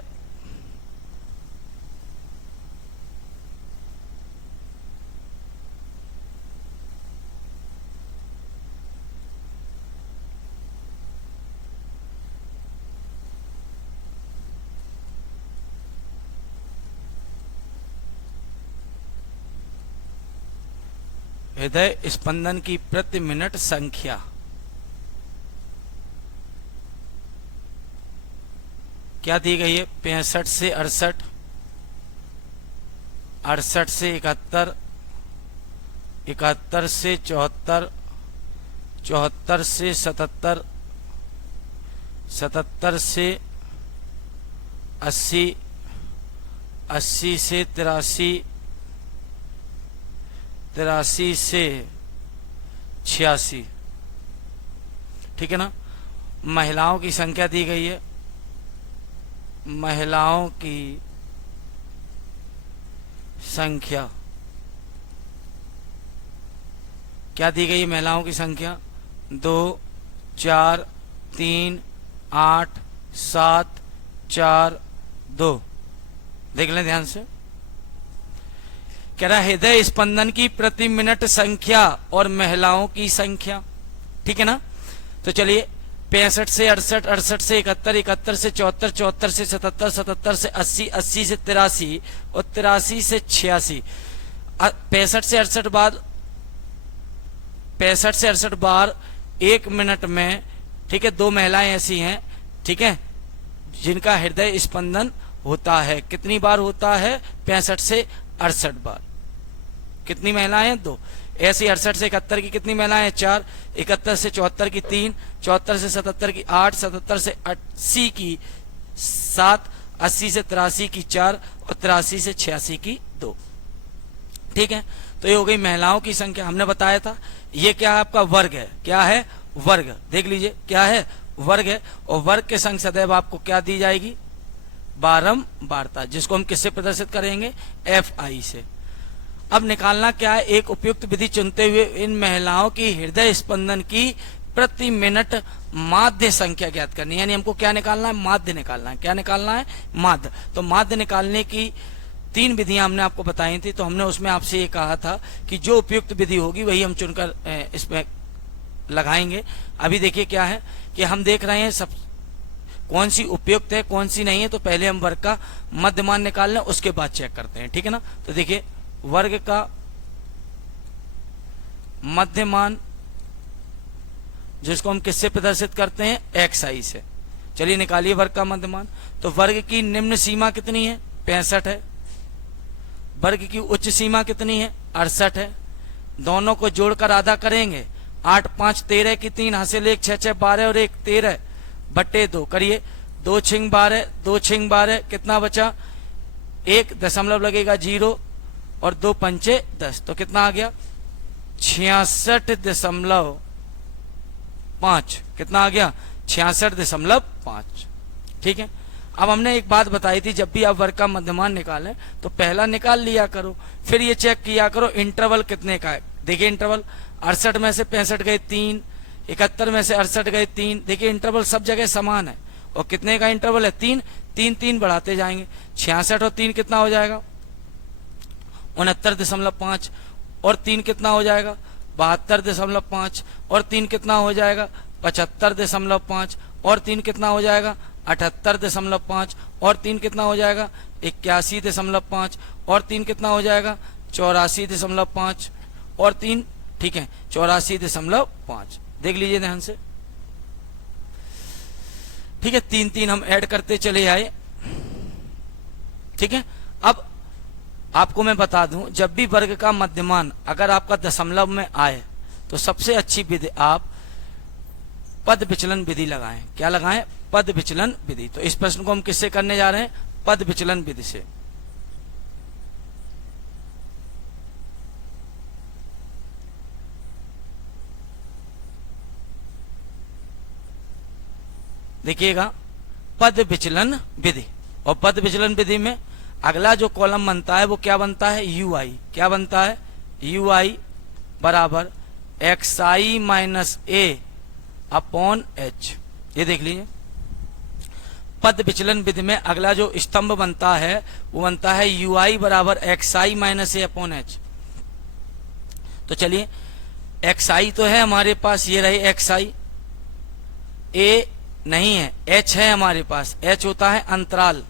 हृदय स्पंदन की प्रति मिनट संख्या। क्या दी गई है? 65 से 68, 68 से 71, 71 से 74, 74 से 77, 77 से 80, 80 से 83, 83 से 86। ठीक है ना। महिलाओं की संख्या दी गई है, महिलाओं की संख्या क्या दी गई है? महिलाओं की संख्या 2, 4, 3, 8, 7, 4, 2। देख लें ध्यान से। कह रहा है हृदय स्पंदन की प्रति मिनट संख्या और महिलाओं की संख्या। ठीक है ना। तो चलिए 65 से 68, 68 से 71, 71 से 74, 74 से 77, 77 से 80, 80 से 83 और 83 से 86। 65 से 68 बाद 65 से 68 बार 1 मिनट में, ठीक है, 2 महिलाएं ऐसी हैं, ठीक है, जिनका हृदय स्पंदन होता है। कितनी बार होता है? 65 से 68 बार। कितनी महिलाएं हैं? 2। ऐसे 68 से 71 की कितनी महिलाएं हैं? 4। 71 से 74 की 3, 74 से 77 की 8, 77 से 80 की 7, 80 से 83 की 4 और 83 से 86 की 2। ठीक है। तो ये हो गई महिलाओं की संख्या। हमने बताया था ये क्या है? आपका वर्ग है। क्या है? वर्ग। देख लीजिए क्या है? वर्ग है। और वर्ग के संग सदैव आपको क्या दी जाएगी? बारंबारता, जिसको हम किससे प्रदर्शित करेंगे? FI से। अब निकालना क्या है? एक उपयुक्त विधि चुनते हुए इन महिलाओं की हृदय स्पंदन की प्रति मिनट माध्य संख्या ज्ञात करनी है। यानी हमको क्या निकालना है? माध्य निकालना है। क्या निकालना है? माध्य। तो माध्य निकालने की 3 विधियां हमने आपको बताई थी। तो हमने उसमें आपसे ये कहा था कि जो उपयुक्त विधि होगी वही हम चुनकर इसमें लगाएंगे। अभी देखिए क्या है कि हम देख रहे हैं सब कौन सी उपयुक्त है कौन सी नहीं है। तो पहले हम वर्ग का मध्यमान निकाल लें, उसके बाद चेक करते हैं। ठीक है ना। तो देखिए वर्ग का मध्यमान, जिसको हम किससे प्रदर्शित करते हैं? XI से। चलिए निकालिए वर्ग का मध्यमान। तो वर्ग की निम्न सीमा कितनी है? 65 है। वर्ग की उच्च सीमा कितनी है? 68 है। दोनों को जोड़कर आधा करेंगे। 8, 5, 13 की 3 हासिल 1, 6, 6, 12 और 1 13 बट्टे 2 करिए। 2 छिंग 12, 2 छिंग 12, कितना बचा? 1 दशमलव लगेगा 0 और 2 पंचे 10। तो कितना आ गया? 66.5। कितना आ गया? 66.5। ठीक है। अब हमने एक बात बताई थी, जब भी आप वर्ग का मध्यमान निकालें तो पहला निकाल लिया करो, फिर ये चेक किया करो इंटरवल कितने का है। देखिए इंटरवल 68 में से 65 गए 3, 71 में से 68 गए 3। देखिए इंटरवल सब जगह समान है। और कितने का इंटरवल है? 3, 3, 3 बढ़ाते जाएंगे। 66 और 3 कितना हो जाएगा? 69.5। और 3 कितना हो जाएगा? 72.5। और 3 कितना हो जाएगा? 75.5। और 3 कितना हो जाएगा? 78.5। और 3 कितना हो जाएगा? 81.5। और 3 कितना हो जाएगा? 84.5। और 3, ठीक है, 84.5। देख लीजिए ध्यान से। ठीक है, 3, 3 हम ऐड करते चले आए। ठीक है। अब आपको मैं बता दूं, जब भी वर्ग का मध्यमान अगर आपका दशमलव में आए तो सबसे अच्छी विधि आप पद विचलन विधि लगाएं। क्या लगाएं? पद विचलन विधि। तो इस प्रश्न को हम किससे करने जा रहे हैं? पद विचलन विधि से। देखिएगा पद विचलन विधि। और पद विचलन विधि में अगला जो कॉलम बनता है वो क्या बनता है? UI। क्या बनता है? UI बराबर XI minus A upon H। ये देख लीजिए पद विचलन विधि में अगला जो स्तंभ बनता है वो बनता है UI बराबर XI minus A upon H। तो चलिए XI तो है हमारे पास, ये रहे XI। A नहीं है, H है हमारे पास। H होता है अंतराल।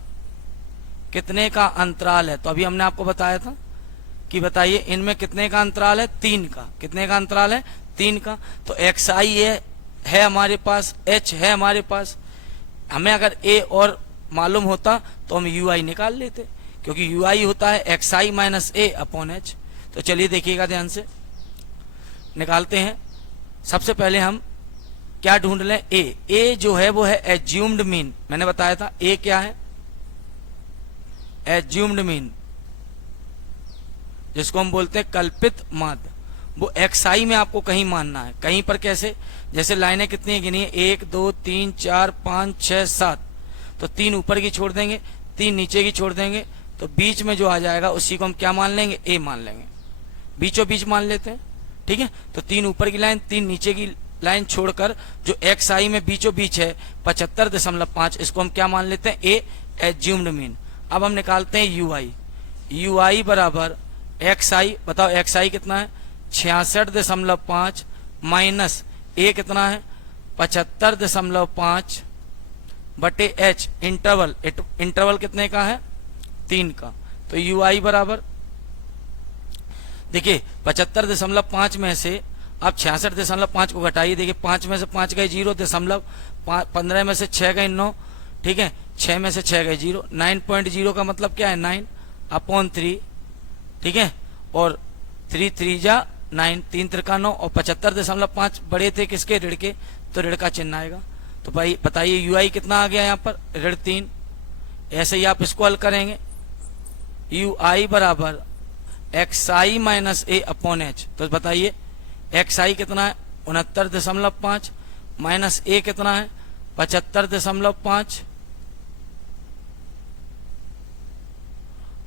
कितने का अंतराल है? तो अभी हमने आपको बताया था कि बताइए इनमें कितने का अंतराल है, 3 का। कितने का अंतराल है, 3 का। तो एक्स आई है हमारे पास, एच है हमारे पास। हमें अगर ए और मालूम होता तो हम यू आई निकाल लेते, क्योंकि यू आई होता है एक्स आई माइनस ए अपॉन एच। तो चलिए देखिएगा ध्यान से, निकालते हैं। सबसे पहले हम क्या ढूंढ लें, ए जो है वो है एज्यूम्ड मीन। मैंने बताया था ए क्या है, एज्यूम्ड मीन, जिसको हम बोलते हैं कल्पित माध्य। वो एक्स आई में आपको कहीं मानना है, कहीं पर कैसे, जैसे लाइनें कितनी है गिनी है, 1 2 3 4 5 6 7। तो 3 ऊपर की छोड़ देंगे, 3 नीचे की छोड़ देंगे, तो बीच में जो आ जाएगा उसी को हम क्या मान लेंगे, ए मान लेंगे, बीचों बीच मान लेते हैं। ठीक है, तो 3 ऊपर की लाइन, 3 नीचे की लाइन छोड़कर जो एक्स आई में बीचों बीच है 75.5, इसको हम क्या मान लेते हैं, ए एज्यूम्ड मीन। अब हम निकालते हैं यू आई। यू आई बराबर एक्स आई, बताओ एक्स आई कितना है, 66.5 माइनस ए कितना है, 75.5 बटे एच, इंटरवल कितने का है, 3 का। तो यू आई बराबर, देखिए 75.5 में से आप 66.5 को घटाइए। देखिए 5 में से 5 गए 0, 15 में से 6 गए 9, ठीक है, 6 में से 6 गए 0, 9.0 का मतलब क्या है, 9 अपॉन 3, ठीक है, और 3 3 जा 9, 3 त्रिका 9, और 75.5 बड़े थे किसके, ऋण के, तो ऋण का चिन्ह आएगा। तो भाई बताइए यू आई कितना आ गया यहाँ पर, ऋण 3। ऐसे ही आप इसको हल करेंगे, यू आई बराबर एक्स आई माइनस ए अपॉन एच। तो बताइए एक्स आई कितना है, 69.5 माइनस ए कितना है, 75.5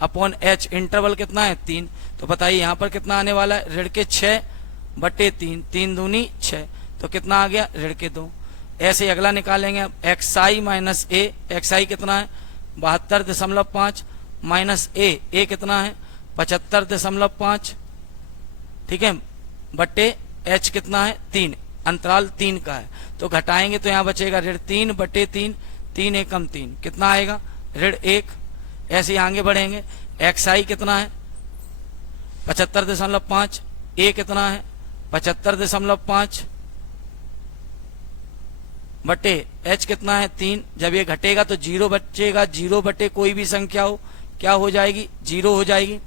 अपॉन एच, इंटरवल कितना है, 3। तो बताइए यहाँ पर कितना आने वाला है, ऋण के 6 बटे 3, 3 दूनी 6, तो कितना आ गया, ऋण के 2। ऐसे ही अगला निकालेंगे अब, x I minus A, x I कितना है 72.5 माइनस ए कितना है 75.5, ठीक है, बटे एच कितना है 3, अंतराल 3 का है। तो घटाएंगे तो यहाँ बचेगा ऋण 3 बटे 3, 3 एकम 3, कितना आएगा, ऋण 1। ऐसे ही आगे बढ़ेंगे, एक्स आई कितना है 75.5, ए कितना है 75.5 बटे एच कितना है 3। जब ये घटेगा तो 0 बचेगा, 0 बटे कोई भी संख्या हो क्या हो जाएगी, 0 हो जाएगी।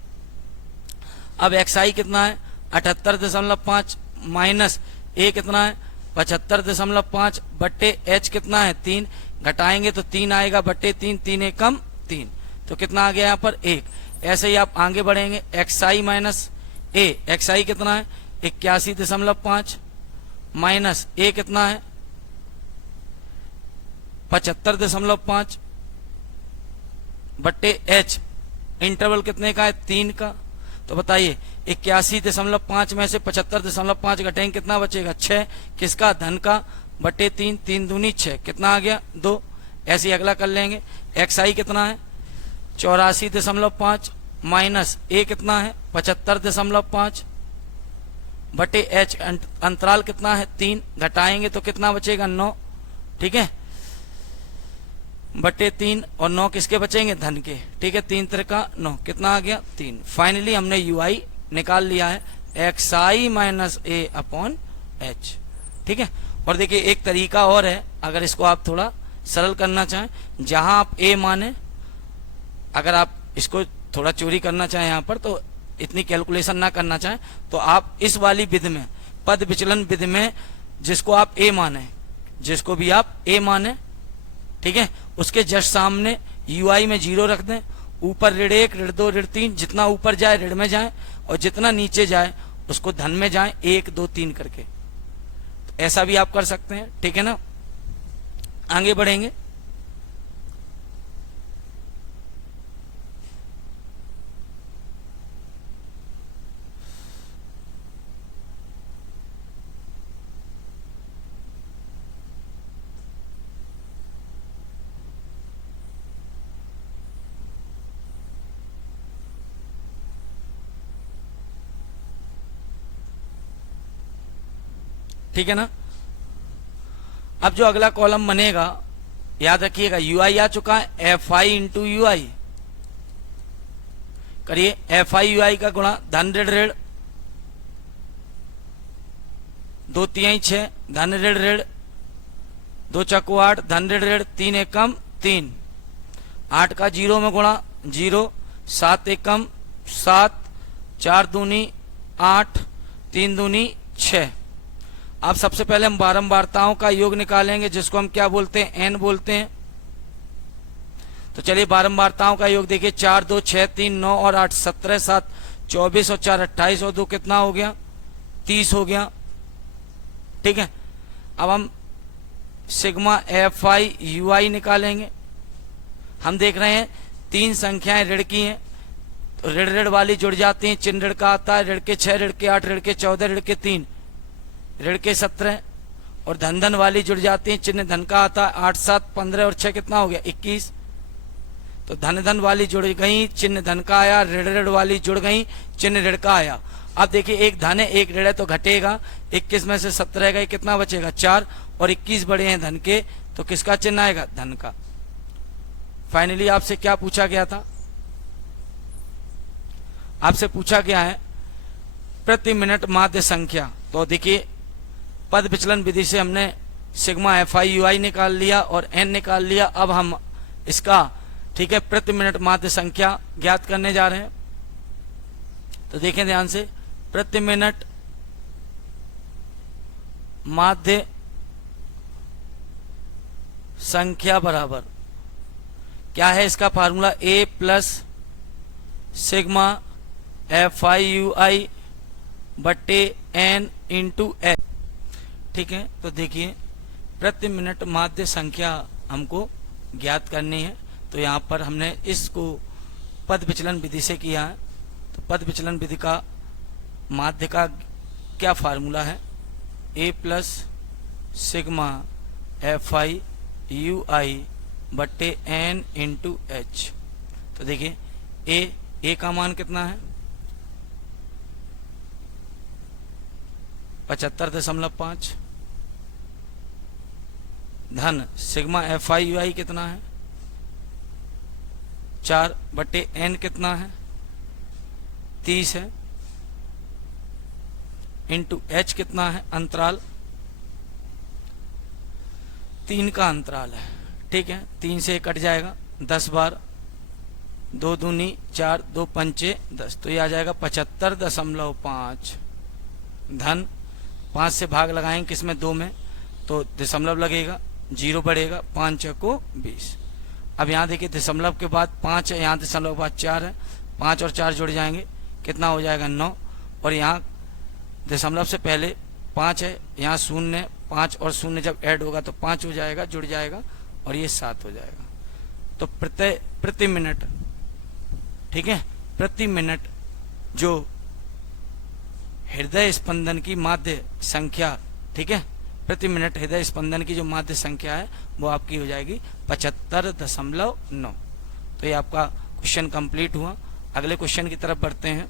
अब एक्स आई कितना है 78.5 माइनस ए कितना है 75.5 बटे एच कितना है 3, घटाएंगे तो 3 आएगा बटे 3, 3 एकम 3, तो कितना आ गया यहाँ पर 1। ऐसे ही आप आगे बढ़ेंगे, x I minus A, x I कितना है 81.5 माइनस ए कितना है 75.5 बटे एच, इंटरवल कितने का है 3 का। तो बताइए 81.5 में से 75.5 घटेंगे, कितना बचेगा 6, किसका, धन का, बटे 3, 3 दूनी 6, कितना आ गया 2। ऐसे ही अगला कर लेंगे, एक्स आई कितना है 84.5 माइनस ए कितना है 75.5 बटे एच, अंतराल कितना है 3, घटाएंगे तो कितना बचेगा 9, ठीक है, बटे 3, और 9 किसके बचेंगे, धन के, ठीक है, 3 त्रिका 9, कितना आ गया 3। फाइनली हमने यू आई निकाल लिया है, एक्स आई माइनस ए अपॉन एच, ठीक है। और देखिए एक तरीका और है, अगर इसको आप थोड़ा सरल करना चाहें, जहां आप ए माने, अगर आप इसको थोड़ा चोरी करना चाहें यहाँ पर, तो इतनी कैलकुलेशन ना करना चाहें, तो आप इस वाली विधि में, पद विचलन विधि में, जिसको आप ए माने, जिसको भी आप ए माने, ठीक है, उसके जस्ट सामने यू आई में 0 रख दें, ऊपर ऋण 1 ऋण 2 ऋण 3, जितना ऊपर जाए ऋण में जाए, और जितना नीचे जाए उसको धन में जाए, 1 2 3 करके। तो ऐसा भी आप कर सकते हैं, ठीक है ना। आगे बढ़ेंगे, ठीक है ना। अब जो अगला कॉलम बनेगा, याद रखिएगा यू आई आ चुका है, एफ आई इंटू यू आई, करिए। एफ आई यू आई का गुणा धन ऋण ऋण, 2 तिहाई 6 धन ऋण ऋण, 2 चक्कू 8 धन ऋण ऋण, 3 एकम 3, 8 का 0 में गुणा 0, 7 एकम 7, 4 दूनी 8, 3 दूनी 6। अब सबसे पहले हम बारंबारताओं का योग निकालेंगे, जिसको हम क्या बोलते हैं, एन बोलते हैं। तो चलिए बारंबारताओं का योग देखिए, 4 2 6 3 9 और 8 17 7 24 और 4 28 और 2 कितना हो गया, 30 हो गया। ठीक है, अब हम सिग्मा एफ आई यू आई निकालेंगे। हम देख रहे हैं 3 संख्याएं ऋण की हैं, तो ऋण ऋण वाली जुड़ जाती हैं, चिन्ह ऋण का आता है, ऋण के 6, ऋण के 8, ऋण के 14, ऋण के 3, ऋण के 17, और धन धन वाली जुड़ जाती हैं, चिन्ह धन का आता है, 8 7 15 और 6 कितना हो गया, 21। तो धन धन वाली जुड़ गई, चिन्ह धन का आया, ऋण ऋण वाली जुड़ गई, चिन्ह ऋण का आया। अब देखिए एक धन है एक ऋण है तो घटेगा, 21 में से 17 गए, कितना बचेगा 4, और 21 बड़े हैं धन के, तो किसका चिन्ह आएगा, धन का। फाइनली आपसे क्या पूछा गया था, आपसे पूछा गया है प्रति मिनट माध्य संख्या। तो देखिए पद विचलन विधि से हमने सिग्मा एफ आई यू आई निकाल लिया और एन निकाल लिया। अब हम इसका, ठीक है, प्रति मिनट माध्य संख्या ज्ञात करने जा रहे हैं। तो देखें ध्यान से, प्रति मिनट माध्य संख्या बराबर क्या है, इसका formula A plus sigma F I U I बट्टे एन इंटू एच। ठीक है, तो देखिए प्रति मिनट माध्य संख्या हमको ज्ञात करनी है। तो यहाँ पर हमने इसको पद विचलन विधि से किया है। तो पद विचलन विधि का माध्य का क्या फार्मूला है, A plus sigma F I U I बट्टे एन इंटू एच। तो देखिए ए का मान कितना है, 75.5, धन सिग्मा एफ आई यू आई कितना है 4 बट्टे एन कितना है 30 है, इंटू एच कितना है, अंतराल 3 का अंतराल है। ठीक है, 3 से कट जाएगा 10 बार, 2 दूनी 4, 2 पंचे 10, तो ये आ जाएगा 75.5। धन 5 से भाग लगाएंगे किसमें, 2 में, तो दशमलव लगेगा, 0 बढ़ेगा, 5 चौको 20। अब यहाँ देखिए दशमलव के बाद 5 है, यहाँ दशमलव के बाद 4 है, 5 और 4 जुड़ जाएंगे, कितना हो जाएगा 9, और यहाँ दशमलव से पहले 5 है, यहाँ 0 है, 5 और 0 जब ऐड होगा तो 5 हो जाएगा, जुड़ जाएगा, और ये 7 हो जाएगा। तो प्रति मिनट, ठीक है, प्रति मिनट जो हृदय स्पंदन की माध्य संख्या, ठीक है, प्रति मिनट हृदय स्पंदन की जो माध्य संख्या है वो आपकी हो जाएगी 75.9। तो ये आपका क्वेश्चन कंप्लीट हुआ। अगले क्वेश्चन की तरफ बढ़ते हैं।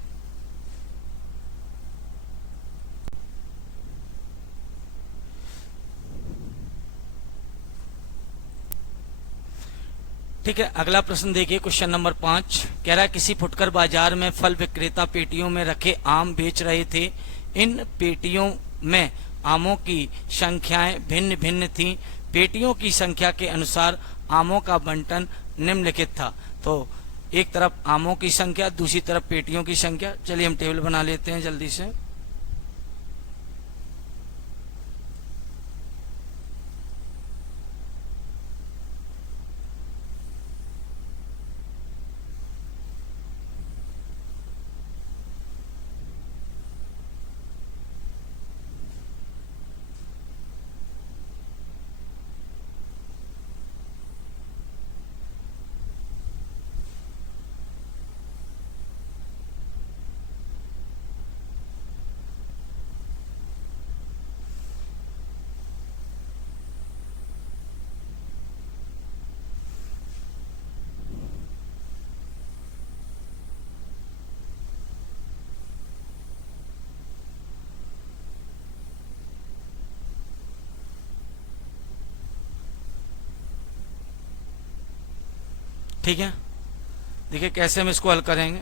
ठीक है, अगला प्रश्न देखिए, क्वेश्चन नंबर 5 कह रहा है किसी फुटकर बाजार में फल विक्रेता पेटियों में रखे आम बेच रहे थे। इन पेटियों में आमों की संख्याएं भिन्न भिन्न थीं। पेटियों की संख्या के अनुसार आमों का बंटन निम्नलिखित था। तो एक तरफ आमों की संख्या, दूसरी तरफ पेटियों की संख्या। चलिए हम टेबल बना लेते हैं जल्दी से। ठीक है, देखिए कैसे हम इसको हल करेंगे।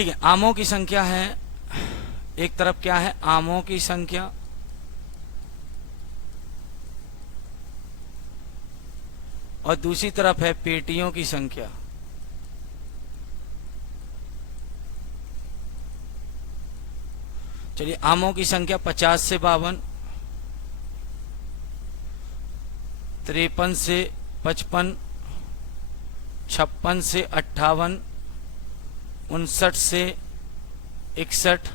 ठीक है, आमों की संख्या है, एक तरफ क्या है, आमों की संख्या, और दूसरी तरफ है पेटियों की संख्या। चलिए, आमों की संख्या 50 से 52, 53 से 55, 56 से 58, 59 से 61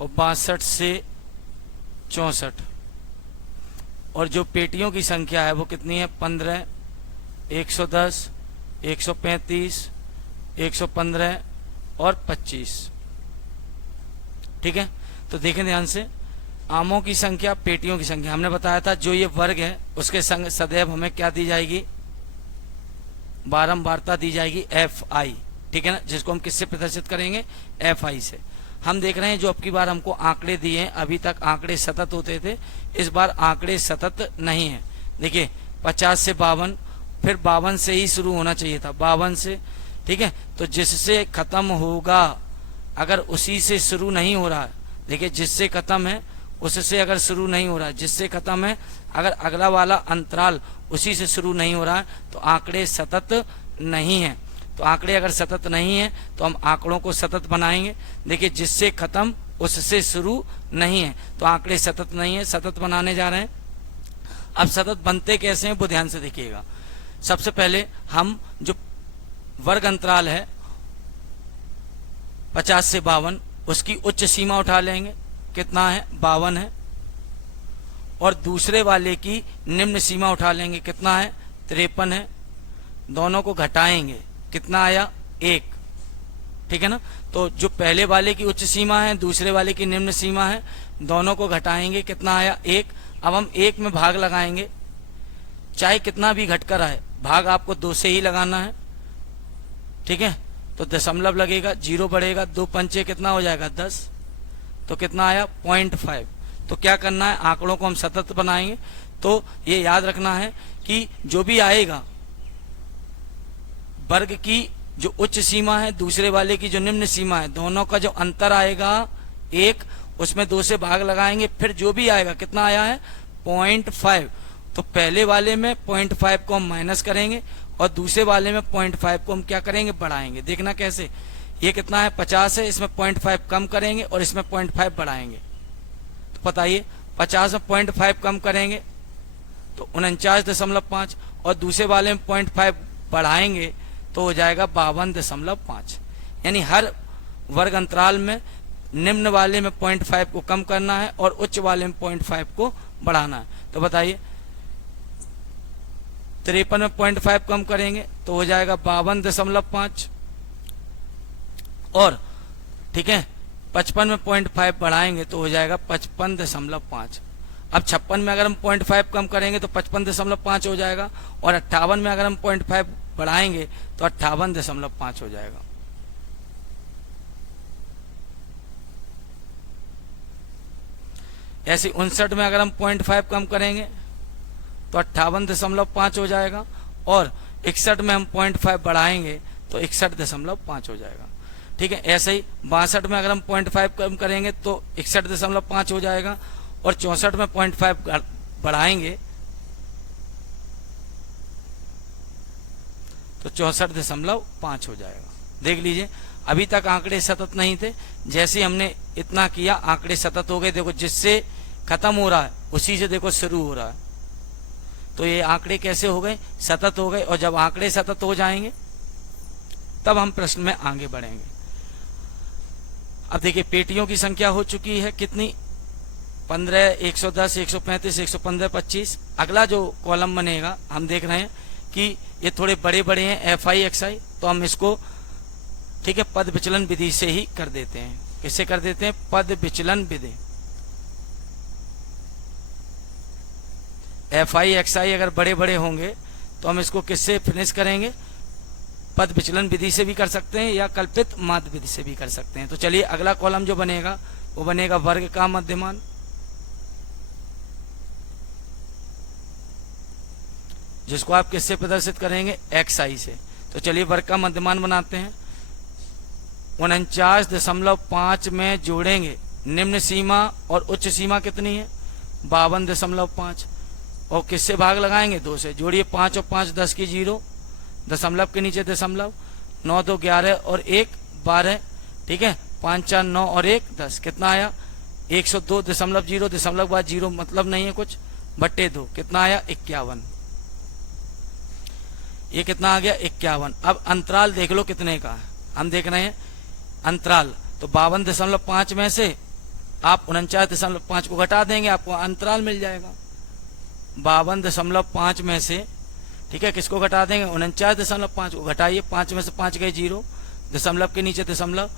और 62 से 64। और जो पेटियों की संख्या है वो कितनी है, 15, 110, 135, 115 और 25। ठीक है, तो देखें ध्यान से, आमों की संख्या, पेटियों की संख्या, हमने बताया था जो ये वर्ग है उसके संग सदैव हमें क्या दी जाएगी, बारंबारता दी जाएगी FI। ठीक है ना, जिसको हम किससे प्रदर्शित करेंगे, FI से। हम देख रहे हैं जो अब की बार हमको आंकड़े दिए हैं, अभी तक आंकड़े सतत होते थे, इस बार आंकड़े सतत नहीं है। देखिए 50 से 52, फिर 52 से ही शुरू होना चाहिए था, 52 से। ठीक है, तो जिससे खत्म होगा, अगर उसी से शुरू नहीं हो रहा है, देखिए जिससे खत्म है उससे अगर शुरू नहीं हो रहा है, जिससे खत्म है अगर अगला वाला अंतराल उसी से शुरू नहीं हो रहा है, तो आंकड़े सतत नहीं है। तो आंकड़े अगर सतत नहीं है तो हम आंकड़ों को सतत बनाएंगे। देखिए जिससे खत्म उससे शुरू नहीं है, तो आंकड़े सतत नहीं है, सतत बनाने जा रहे हैं। अब सतत बनते कैसे हैं वो ध्यान से देखिएगा। सबसे पहले हम जो वर्ग अंतराल है 50 से 52, उसकी उच्च सीमा उठा लेंगे, कितना है, 52 है, और दूसरे वाले की निम्न सीमा उठा लेंगे, कितना है, 53 है। दोनों को घटाएंगे, कितना आया, 1। ठीक है ना, तो जो पहले वाले की उच्च सीमा है, दूसरे वाले की निम्न सीमा है, दोनों को घटाएंगे, कितना आया, 1। अब हम 1 में भाग लगाएंगे, चाहे कितना भी घटकर आए, भाग आपको 2 से ही लगाना है। ठीक है, तो दशमलव लगेगा, 0 बढ़ेगा, 2 पंचे कितना हो जाएगा, 10, तो कितना आया, 0.5। तो क्या करना है, आंकड़ों को हम सतत बनाएंगे। तो ये याद रखना है कि जो भी आएगा, वर्ग की जो उच्च सीमा है, दूसरे वाले की जो निम्न सीमा है, दोनों का जो अंतर आएगा 1, उसमें 2 से भाग लगाएंगे, फिर जो भी आएगा, कितना आया है, 0.5। तो पहले वाले में 0.5 को हम माइनस करेंगे और दूसरे वाले में 0.5 को हम क्या करेंगे, बढ़ाएंगे। देखना कैसे, ये कितना है, 50 है, इसमें 0.5 कम करेंगे और इसमें 0.5 बढ़ाएंगे। तो बताइए 50 में 0.5 कम करेंगे तो 49.5, और दूसरे वाले में 0.5 बढ़ाएंगे तो हो जाएगा 52.5। यानी हर वर्ग अंतराल में निम्न वाले में 0.5 को कम करना है और उच्च वाले में 0.5 को बढ़ाना है। तो बताइए 53 में 0.5 कम करेंगे तो हो जाएगा 52.5, और ठीक है 55 में 0.5 बढ़ाएंगे तो हो जाएगा 55.5। अब 56 में अगर हम 0.5 कम करेंगे तो 55.5 हो जाएगा, और 58 में अगर हम 0.5 बढ़ाएंगे तो 58.5 हो जाएगा। ऐसे 59 में अगर हम 0.5 कम करेंगे तो 58.5 हो जाएगा, और 61 में हम 0.5 बढ़ाएंगे तो 61.5 हो जाएगा। ठीक है, ऐसे ही 62 में अगर हम 0.5 कम करेंगे तो 61.5 हो जाएगा, और 64 में 0.5 बढ़ाएंगे तो 64.5 हो जाएगा। देख लीजिए, अभी तक आंकड़े सतत नहीं थे, जैसे हमने इतना किया आंकड़े सतत हो गए। देखो जिससे खत्म हो रहा है उसी से देखो शुरू हो रहा है, तो ये आंकड़े कैसे हो गए, सतत हो गए। और जब आंकड़े सतत हो जाएंगे तब हम प्रश्न में आगे बढ़ेंगे। अब देखिए पेटियों की संख्या हो चुकी है कितनी, 15, 110, 135, 115, 25। अगला जो कॉलम बनेगा हम देख रहे हैं कि ये थोड़े बड़े बड़े हैं, FI XI, तो हम इसको ठीक है पद विचलन विधि से ही कर देते हैं। किससे कर देते हैं, पद विचलन विधि। FI XI अगर बड़े बड़े होंगे तो हम इसको किससे फिनिश करेंगे, पद विचलन विधि से भी कर सकते हैं या कल्पित माध्य विधि से भी कर सकते हैं। तो चलिए अगला कॉलम जो बनेगा वो बनेगा वर्ग का मध्यमान, जिसको आप किससे प्रदर्शित करेंगे, XI से। तो चलिए वर्ग का मध्यमान बनाते हैं। 49.5 में जोड़ेंगे, निम्न सीमा और उच्च सीमा कितनी है 52.5, और किससे भाग लगाएंगे 2 से। जोड़िए 5 और 5 10 की 0, दशमलव के नीचे दशमलव, 9 2 11 और 1 12, ठीक है, 5 4 9 और 1 10, कितना आया 102.0, दशमलव बाद 0 मतलब नहीं है कुछ, बट्टे 2, कितना आया 51। ये कितना आ गया 51। अब अंतराल देख लो कितने का है, हम देख रहे हैं अंतराल, तो 52.5 में से आप 49.5 को घटा देंगे, आपको अंतराल मिल जाएगा। 52.5 में से, ठीक है, किसको घटा देंगे 49.5 को घटाइए, 5 में से 5 गए 0, दशमलव के नीचे दशमलव,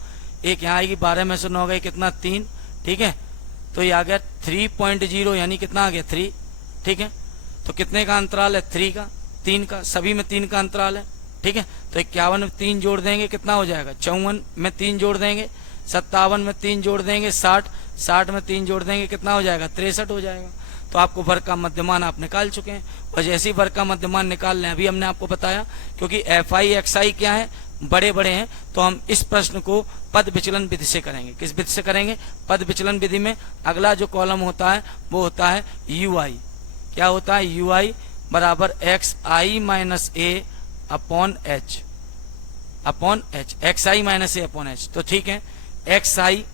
एक यहाँ आएगी, 12 में से 9 गए कितना 3, ठीक है, तो ये आ गया 3.0, यानी कितना आ गया 3, ठीक है। तो कितने का अंतराल है 3 का, 3 का, सभी में 3 का अंतराल है, ठीक है। तो 51 में 3 जोड़ देंगे कितना हो जाएगा 54 में 3 जोड़ देंगे 57 में 3 जोड़ देंगे 60 में 3 जोड़ देंगे कितना हो जाएगा 63 हो जाएगा। तो आपको वर्ग का मध्यमान आप निकाल चुके हैं, और जैसे ही वर्ग का मध्यमान निकाल लें, अभी हमने आपको बताया, क्योंकि एफ आई एक्स आई क्या है बड़े बड़े हैं, तो हम इस प्रश्न को पद विचलन विधि से करेंगे। किस विधि से करेंगे, पद विचलन विधि में अगला जो कॉलम होता है वो होता है यू आई। क्या होता है यू आई बराबर एक्स आई माइनस ए अपॉन एच, एक्स आई माइनस ए अपॉन एच। तो ठीक है, एक्स आई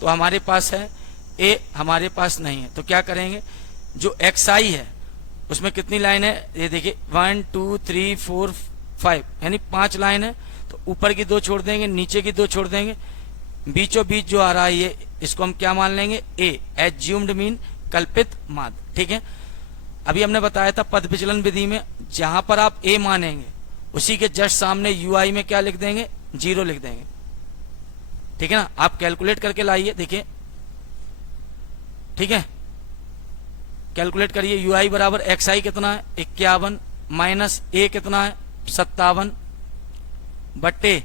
तो हमारे पास है, ए हमारे पास नहीं है, तो क्या करेंगे, जो एक्स आई है उसमें कितनी लाइन है, ये देखिए 1 2 3 4 5, यानी 5 लाइन है, तो ऊपर की 2 छोड़ देंगे, नीचे की 2 छोड़ देंगे, बीचों बीच जो आ रहा है ये, इसको हम क्या मान लेंगे ए, एज्यूम्ड मीन, कल्पित माध्य, ठीक है। अभी हमने बताया था पद विचलन विधि में जहां पर आप ए मानेंगे उसी के जस्ट सामने यू आई में क्या लिख देंगे 0 लिख देंगे, ठीक है ना। आप कैलकुलेट करके लाइए, देखिए, ठीक है, कैलकुलेट करिए, यू आई बराबर एक्स आई कितना है 51 माइनस ए कितना है 57 बट्टे,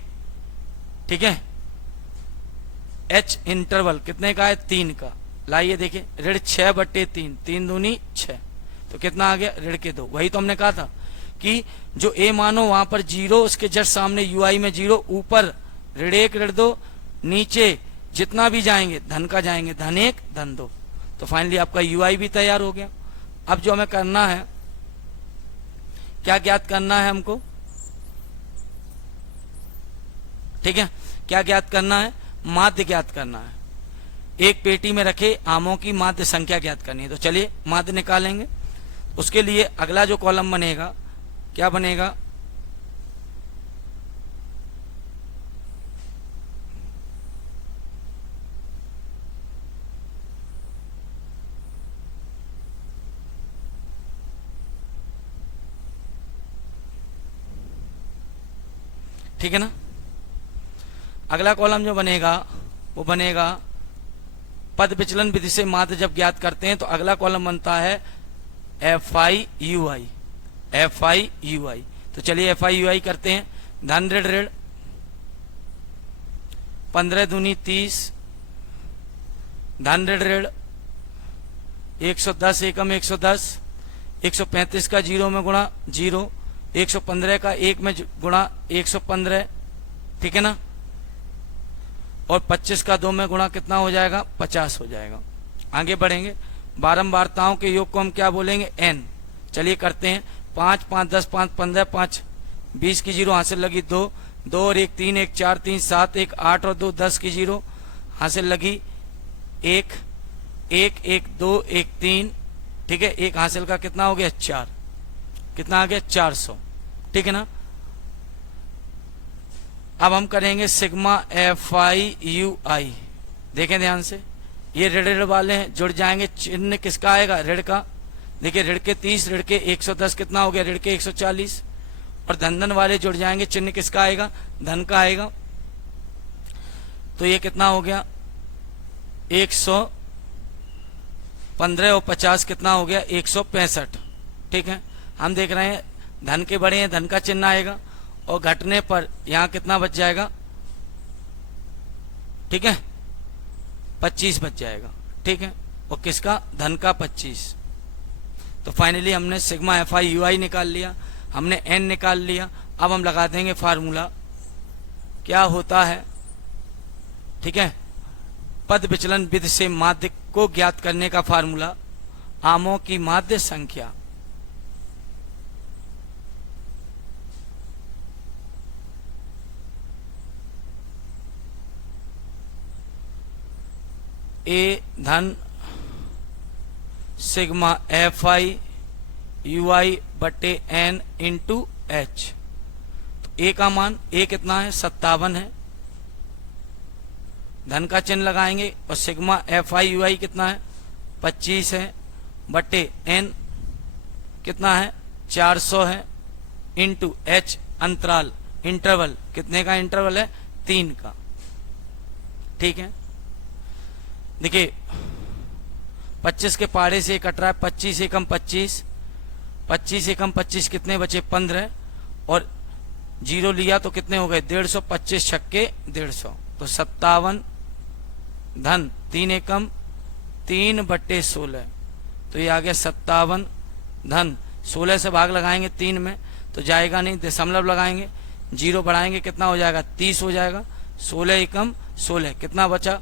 ठीक है, एच इंटरवल कितने का है 3 का, लाइए देखिए, ऋण 6 बट्टे 3, 3 दूनी 6, तो कितना आ गया ऋण के 2। वही तो हमने कहा था कि जो ए मानो वहां पर 0, उसके जस्ट सामने यू आई में 0, ऊपर ऋण 1 ऋण 2, नीचे जितना भी जाएंगे धन का जाएंगे, धन 1 धन 2, तो फाइनली आपका यू आई भी तैयार हो गया। अब जो हमें करना है, क्या ज्ञात करना है हमको, ठीक है, क्या ज्ञात करना है, माध्य ज्ञात करना है। एक पेटी में रखे आमों की माध्य संख्या ज्ञात करनी है, तो चलिए माध्य निकालेंगे। उसके लिए अगला जो कॉलम बनेगा क्या बनेगा, ठीक है ना। अगला कॉलम जो बनेगा वो बनेगा पद विचलन विधि से माध्य जब ज्ञात करते हैं तो अगला कॉलम बनता है F I U I, F I U I. तो चलिए एफ आई यू आई करते हैं, धन ऋण ऋण 15 दूनी 30, धन ऋण ऋण 110 एकम 110, 135 का 0 में गुणा 0, 115 का 1 में गुणा 115, ठीक है ना, और 25 का 2 में गुणा कितना हो जाएगा 50 हो जाएगा। आगे बढ़ेंगे, बारंबारताओं के योग को हम क्या बोलेंगे n। चलिए करते हैं, 5 5 10 5 15 5 20 की 0 हासिल लगी 2 2 और 1 3 1 4 3 7 1 8 और 2 10 की 0 हासिल लगी 1 1 1 2 1 3, ठीक है, 1 हासिल का कितना हो गया 4, कितना आ गया 400, ठीक है ना। अब हम करेंगे सिग्मा एफ आई यू आई, देखें ध्यान से, ये ऋण ऋण वाले हैं, जुड़ जाएंगे, चिन्ह किसका आएगा ऋण का, देखिए ऋण के 30 ऋण के 110 कितना हो गया ऋण के 140, और धन धन वाले जुड़ जाएंगे, चिन्ह किसका आएगा धन का आएगा, तो ये कितना हो गया 115 और 50 कितना हो गया 165, ठीक है। हम देख रहे हैं धन के बड़े हैं, धन का चिन्ह आएगा, और घटने पर यहां कितना बच जाएगा, ठीक है 25 बच जाएगा, ठीक है, और किसका धन का 25। तो फाइनली हमने सिग्मा एफ आई यू आई निकाल लिया, हमने एन निकाल लिया। अब हम लगा देंगे फार्मूला, क्या होता है ठीक है। पद विचलन विधि से माध्य को ज्ञात करने का फार्मूला, आमों की माध्य संख्या। ए धन सिग्मा एफ आई यू आई बटे एन इंटू एच। तो ए का मान, ए कितना है 57 है, धन का चिन्ह लगाएंगे, और सिग्मा एफ आई यू आई कितना है 25 है, बटे एन कितना है 400 है, इंटू एच अंतराल इंटरवल, कितने का इंटरवल है 3 का। ठीक है, देखिए 25 के पाड़े से कट रहा है, 25 एकम 25, 25 एकम 25 कितने बचे 15, और जीरो लिया तो कितने हो गए 150, 25 छक्के 150, तो 57 धन 3 एकम 3 बट्टे 16, तो ये आ गया 57 धन 16 से भाग लगाएंगे 3 में तो जाएगा नहीं, दशमलव लगाएंगे, जीरो बढ़ाएंगे कितना हो जाएगा 30 हो जाएगा, 16 एकम 16 कितना बचा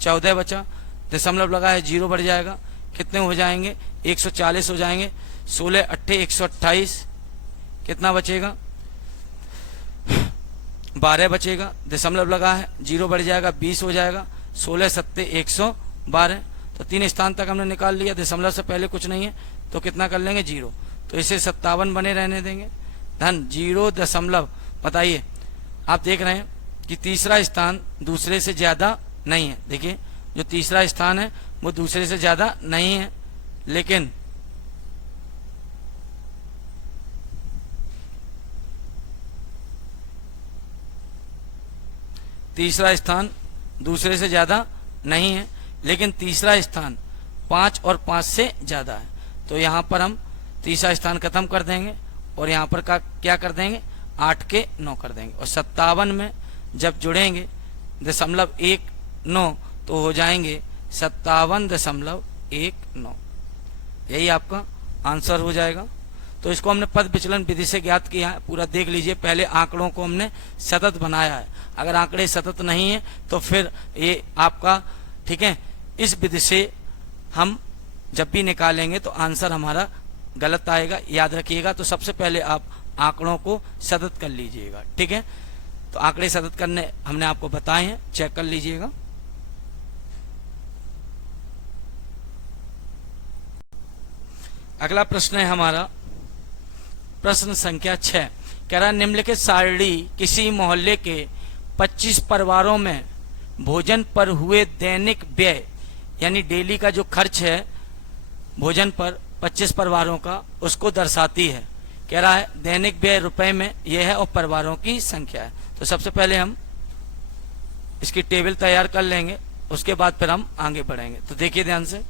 14 बचा, दशमलव लगाए जीरो बढ़ जाएगा, कितने हो जाएंगे 140 हो जाएंगे, 16 अट्ठे 128, कितना बचेगा 12 बचेगा, दशमलव लगा है जीरो बढ़ जाएगा 20 हो जाएगा, 16 सत्ते 112, तो 3 स्थान तक हमने निकाल लिया, दशमलव से पहले कुछ नहीं है तो कितना कर लेंगे जीरो, तो इसे 57 बने रहने देंगे, धन जीरो दशमलव। बताइए आप देख रहे हैं कि तीसरा स्थान दूसरे से ज्यादा नहीं है, देखिए जो तीसरा स्थान है वो दूसरे से ज्यादा नहीं है, लेकिन तीसरा स्थान दूसरे से ज्यादा नहीं है, लेकिन तीसरा स्थान 5 और 5 से ज्यादा है, तो यहाँ पर हम तीसरा स्थान खत्म कर देंगे और यहाँ पर क्या कर देंगे 8 के 9 कर देंगे, और 57 में जब जुड़ेंगे दशमलव 19 तो हो जाएंगे 57.19, यही आपका आंसर हो जाएगा। तो इसको हमने पद विचलन विधि से ज्ञात किया है, पूरा देख लीजिए, पहले आंकड़ों को हमने सतत बनाया है, अगर आंकड़े सतत नहीं है तो फिर ये आपका ठीक है, इस विधि से हम जब भी निकालेंगे तो आंसर हमारा गलत आएगा, याद रखिएगा। तो सबसे पहले आप आंकड़ों को सतत कर लीजिएगा, ठीक है। तो आंकड़े सतत करने हमने आपको बताए हैं, चेक कर लीजिएगा। अगला प्रश्न है हमारा प्रश्न संख्या 6, कह रहा निम्नलिखित सारणी किसी मोहल्ले के 25 परिवारों में भोजन पर हुए दैनिक व्यय, यानी डेली का जो खर्च है भोजन पर 25 परिवारों का, उसको दर्शाती है। कह रहा है दैनिक व्यय रुपए में यह है और परिवारों की संख्या है। तो सबसे पहले हम इसकी टेबल तैयार कर लेंगे, उसके बाद फिर हम आगे बढ़ेंगे। तो देखिए ध्यान से,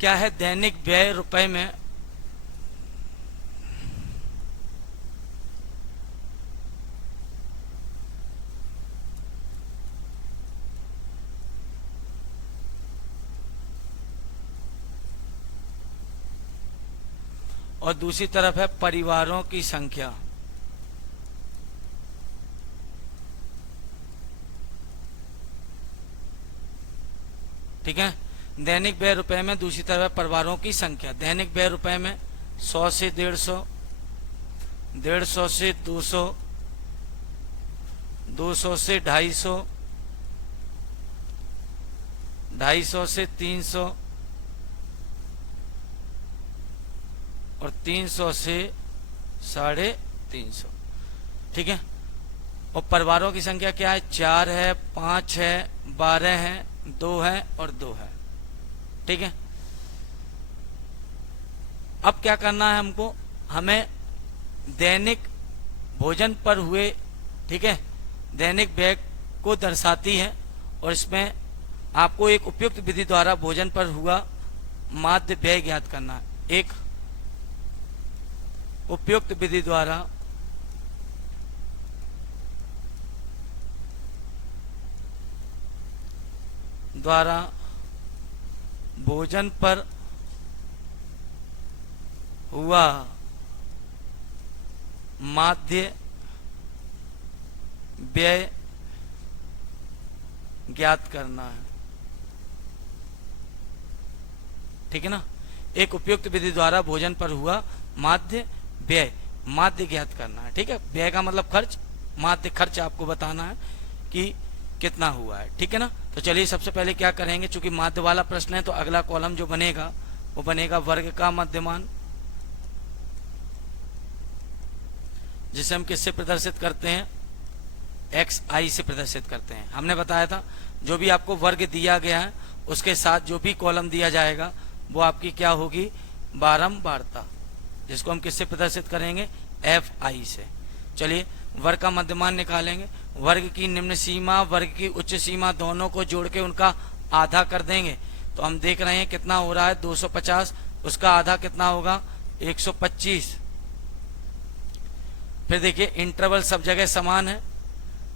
क्या है दैनिक व्यय रुपए में, और दूसरी तरफ है परिवारों की संख्या। ठीक है, दैनिक व्यय रुपए में, दूसरी तरफ है परिवारों की संख्या। दैनिक व्यय रुपए में 100 से 150, 150 से 200, 200 से 250, 250 से 300 और 300 से 350, ठीक है। और परिवारों की संख्या क्या है? 4 है, 5 है, 12 है, 2 है और 2 है, ठीक है। अब क्या करना है हमको? हमें दैनिक भोजन पर हुए, ठीक है, दैनिक व्यय को दर्शाती है और इसमें आपको एक उपयुक्त विधि द्वारा भोजन पर हुआ माध्य व्यय ज्ञात करना है। एक उपयुक्त विधि द्वारा भोजन पर हुआ माध्य व्यय ज्ञात करना है, ठीक है ना। एक उपयुक्त विधि द्वारा भोजन पर हुआ माध्य व्यय, माध्य ज्ञात करना है, ठीक है। व्यय का मतलब खर्च, माध्य खर्च आपको बताना है कि कितना हुआ है, ठीक है ना। तो चलिए सबसे पहले क्या करेंगे, चूंकि माध्य वाला प्रश्न है तो अगला कॉलम जो बनेगा वो बनेगा वर्ग का मध्यमान, जिसे हम किससे प्रदर्शित करते हैं? xi से प्रदर्शित करते हैं। हमने बताया था जो भी आपको वर्ग दिया गया है उसके साथ जो भी कॉलम दिया जाएगा वो आपकी क्या होगी? बारंबारता, जिसको हम किससे प्रदर्शित करेंगे? fi से। चलिए वर्ग का मध्यमान निकालेंगे। वर्ग की निम्न सीमा, वर्ग की उच्च सीमा दोनों को जोड़ के उनका आधा कर देंगे तो हम देख रहे हैं कितना हो रहा है? 250, उसका आधा कितना होगा? 125। फिर देखिए इंटरवल सब जगह समान है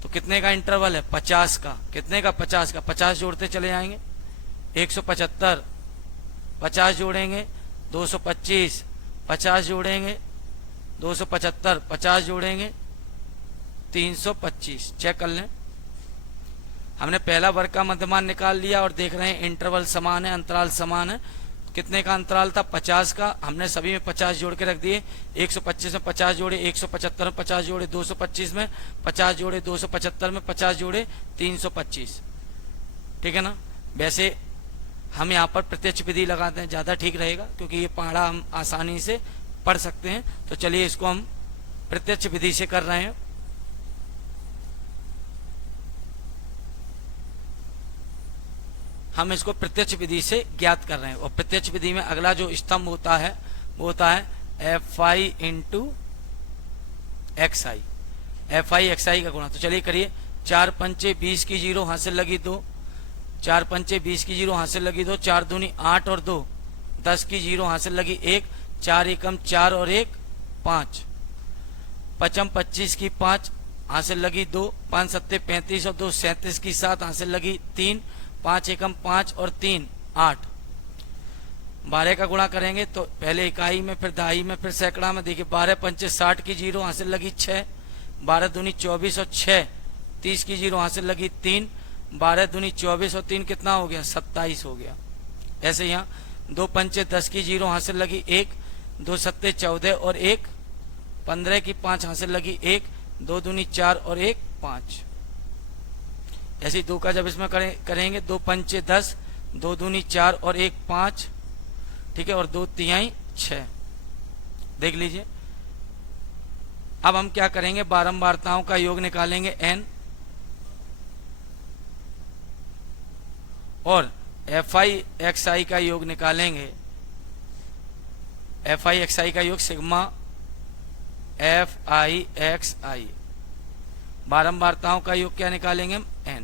तो कितने का इंटरवल है? 50 का। कितने का? 50 का। 50 जोड़ते चले जाएंगे, 175, 50 जोड़ेंगे 225, 50 जोड़ेंगे 275, 50 जोड़ेंगे 325। चेक कर लें, हमने पहला वर्ग का मध्यमान निकाल लिया और देख रहे हैं इंटरवल समान है, अंतराल समान है। कितने का अंतराल था? 50 का। हमने सभी में 50 जोड़ के रख दिए। 125 में 50 जोड़े, 175 में 50 जोड़े, 225 में 50 जोड़े, 275 में 50 जोड़े, 325, ठीक है ना। वैसे हम यहाँ पर प्रत्यक्ष विधि लगाते हैं, ज्यादा ठीक रहेगा क्योंकि ये पहाड़ा हम आसानी से पढ़ सकते हैं। तो चलिए इसको हम प्रत्यक्ष विधि से कर रहे हैं। हम इसको प्रत्यक्ष विधि से ज्ञात कर रहे हैं और प्रत्यक्ष विधि में अगला जो स्तंभ होता है वो होता है fi into xi, fi xi का गुणा। तो चलिए करिए, 4 पंचे 20 की जीरो हासिल लगी 2, 4 पंचे 20 की जीरो हासिल लगी 2, 4 दूनी 8 और 2 10 की जीरो हासिल लगी 1, 4 एकम 4 और 1 5, पचम 25 की 5 हासिल लगी 2, 5 सत्ते 35 और 2 37 की 7 हासिल लगी 3, 5 एकम 5 और 3 8। 12 का गुणा करेंगे तो पहले इकाई में, फिर दहाई में, फिर सैकड़ा में। देखिए 12 पंचे 60 की जीरो हासिल लगी 6, 12 दूनी 24 और 6 30 की जीरो हासिल लगी 3, 12 दूनी 24 और 3 कितना हो गया? 27 हो गया। ऐसे यहाँ 2 पंचे 10 की जीरो हासिल लगी 1, 2 सत्ते 14 और 1 15 की 5 हासिल लगी 1, 2 दूनी 4 और 1 5। ऐसे 2 का जब इसमें करेंगे 2 पंचे 10, 2 दूनी 4 और 1 5, ठीक है, और 2 तिहाई 6। देख लीजिए अब हम क्या करेंगे? बारंबारताओं का योग निकालेंगे n और fi xi का योग निकालेंगे। fi xi का योग सिग्मा fi xi। बारंबारताओं का योग क्या निकालेंगे हम? n,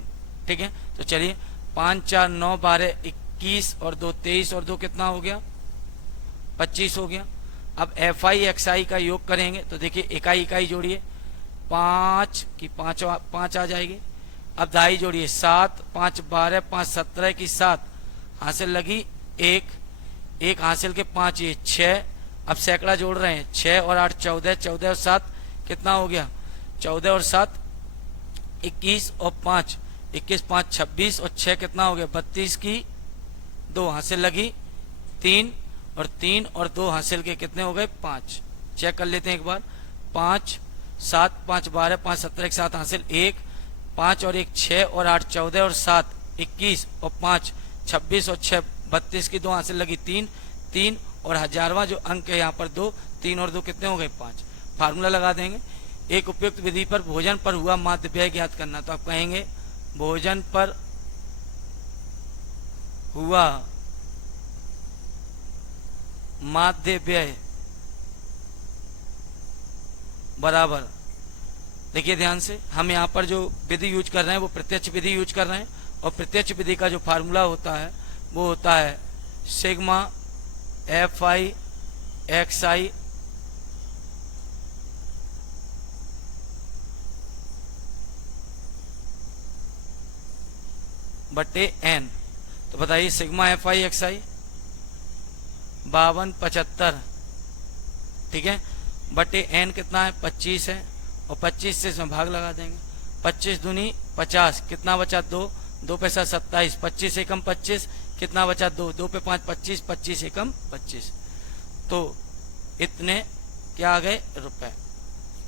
ठीक है। तो चलिए 5 4 9 12 21 और 2 23 और 2 कितना हो गया? 25 हो गया। अब fi xi का योग करेंगे तो देखिए इकाई इकाई जोड़िए, 5 की 5 आ जाएगी। अब दहाई जोड़िए, 7 5 12 5 17 की 7 हासिल लगी 1 हासिल के 5 ये 6। अब सैकड़ा जोड़ रहे हैं, 6 और 8 14, 14 और 7 कितना हो गया? 14 और 7 21 और 5 21 5 26 और 6 कितना हो गया? 32 की 2 हासिल लगी 3 और 3 और 2 हासिल के कितने हो गए? 5। चेक कर लेते हैं एक बार। 5 7 5 12 5 17 7 हासिल 1 5 और 1 6 और 8 14 और 7 21 और 5 26 और 6 32 की 2 हासिल लगी 3 3 और 1000वां जो अंक है यहाँ पर 2 3 और 2 कितने हो गए 5। फार्मूला लगा देंगे। एक उपयुक्त विधि पर भोजन पर हुआ माध्य व्यय ज्ञात करना। तो आप कहेंगे भोजन पर हुआ माध्य व्यय बराबर, देखिए ध्यान से, हम यहाँ पर जो विधि यूज कर रहे हैं वो प्रत्यक्ष विधि यूज कर रहे हैं, और प्रत्यक्ष विधि का जो फार्मूला होता है वो होता है sigma F I X I बटे एन। तो बताइए सिग्मा एफ आई एक्स आई 5275, ठीक है, बटे एन कितना है 25 है, और 25 से इसमें भाग लगा देंगे। 25 दूनी 50, कितना बचा 2, 2 पैसा 27, 25 एकम 25, कितना बचा 2, 2 पे 5 25, 25 एकम 25, तो इतने क्या आ गए रुपए।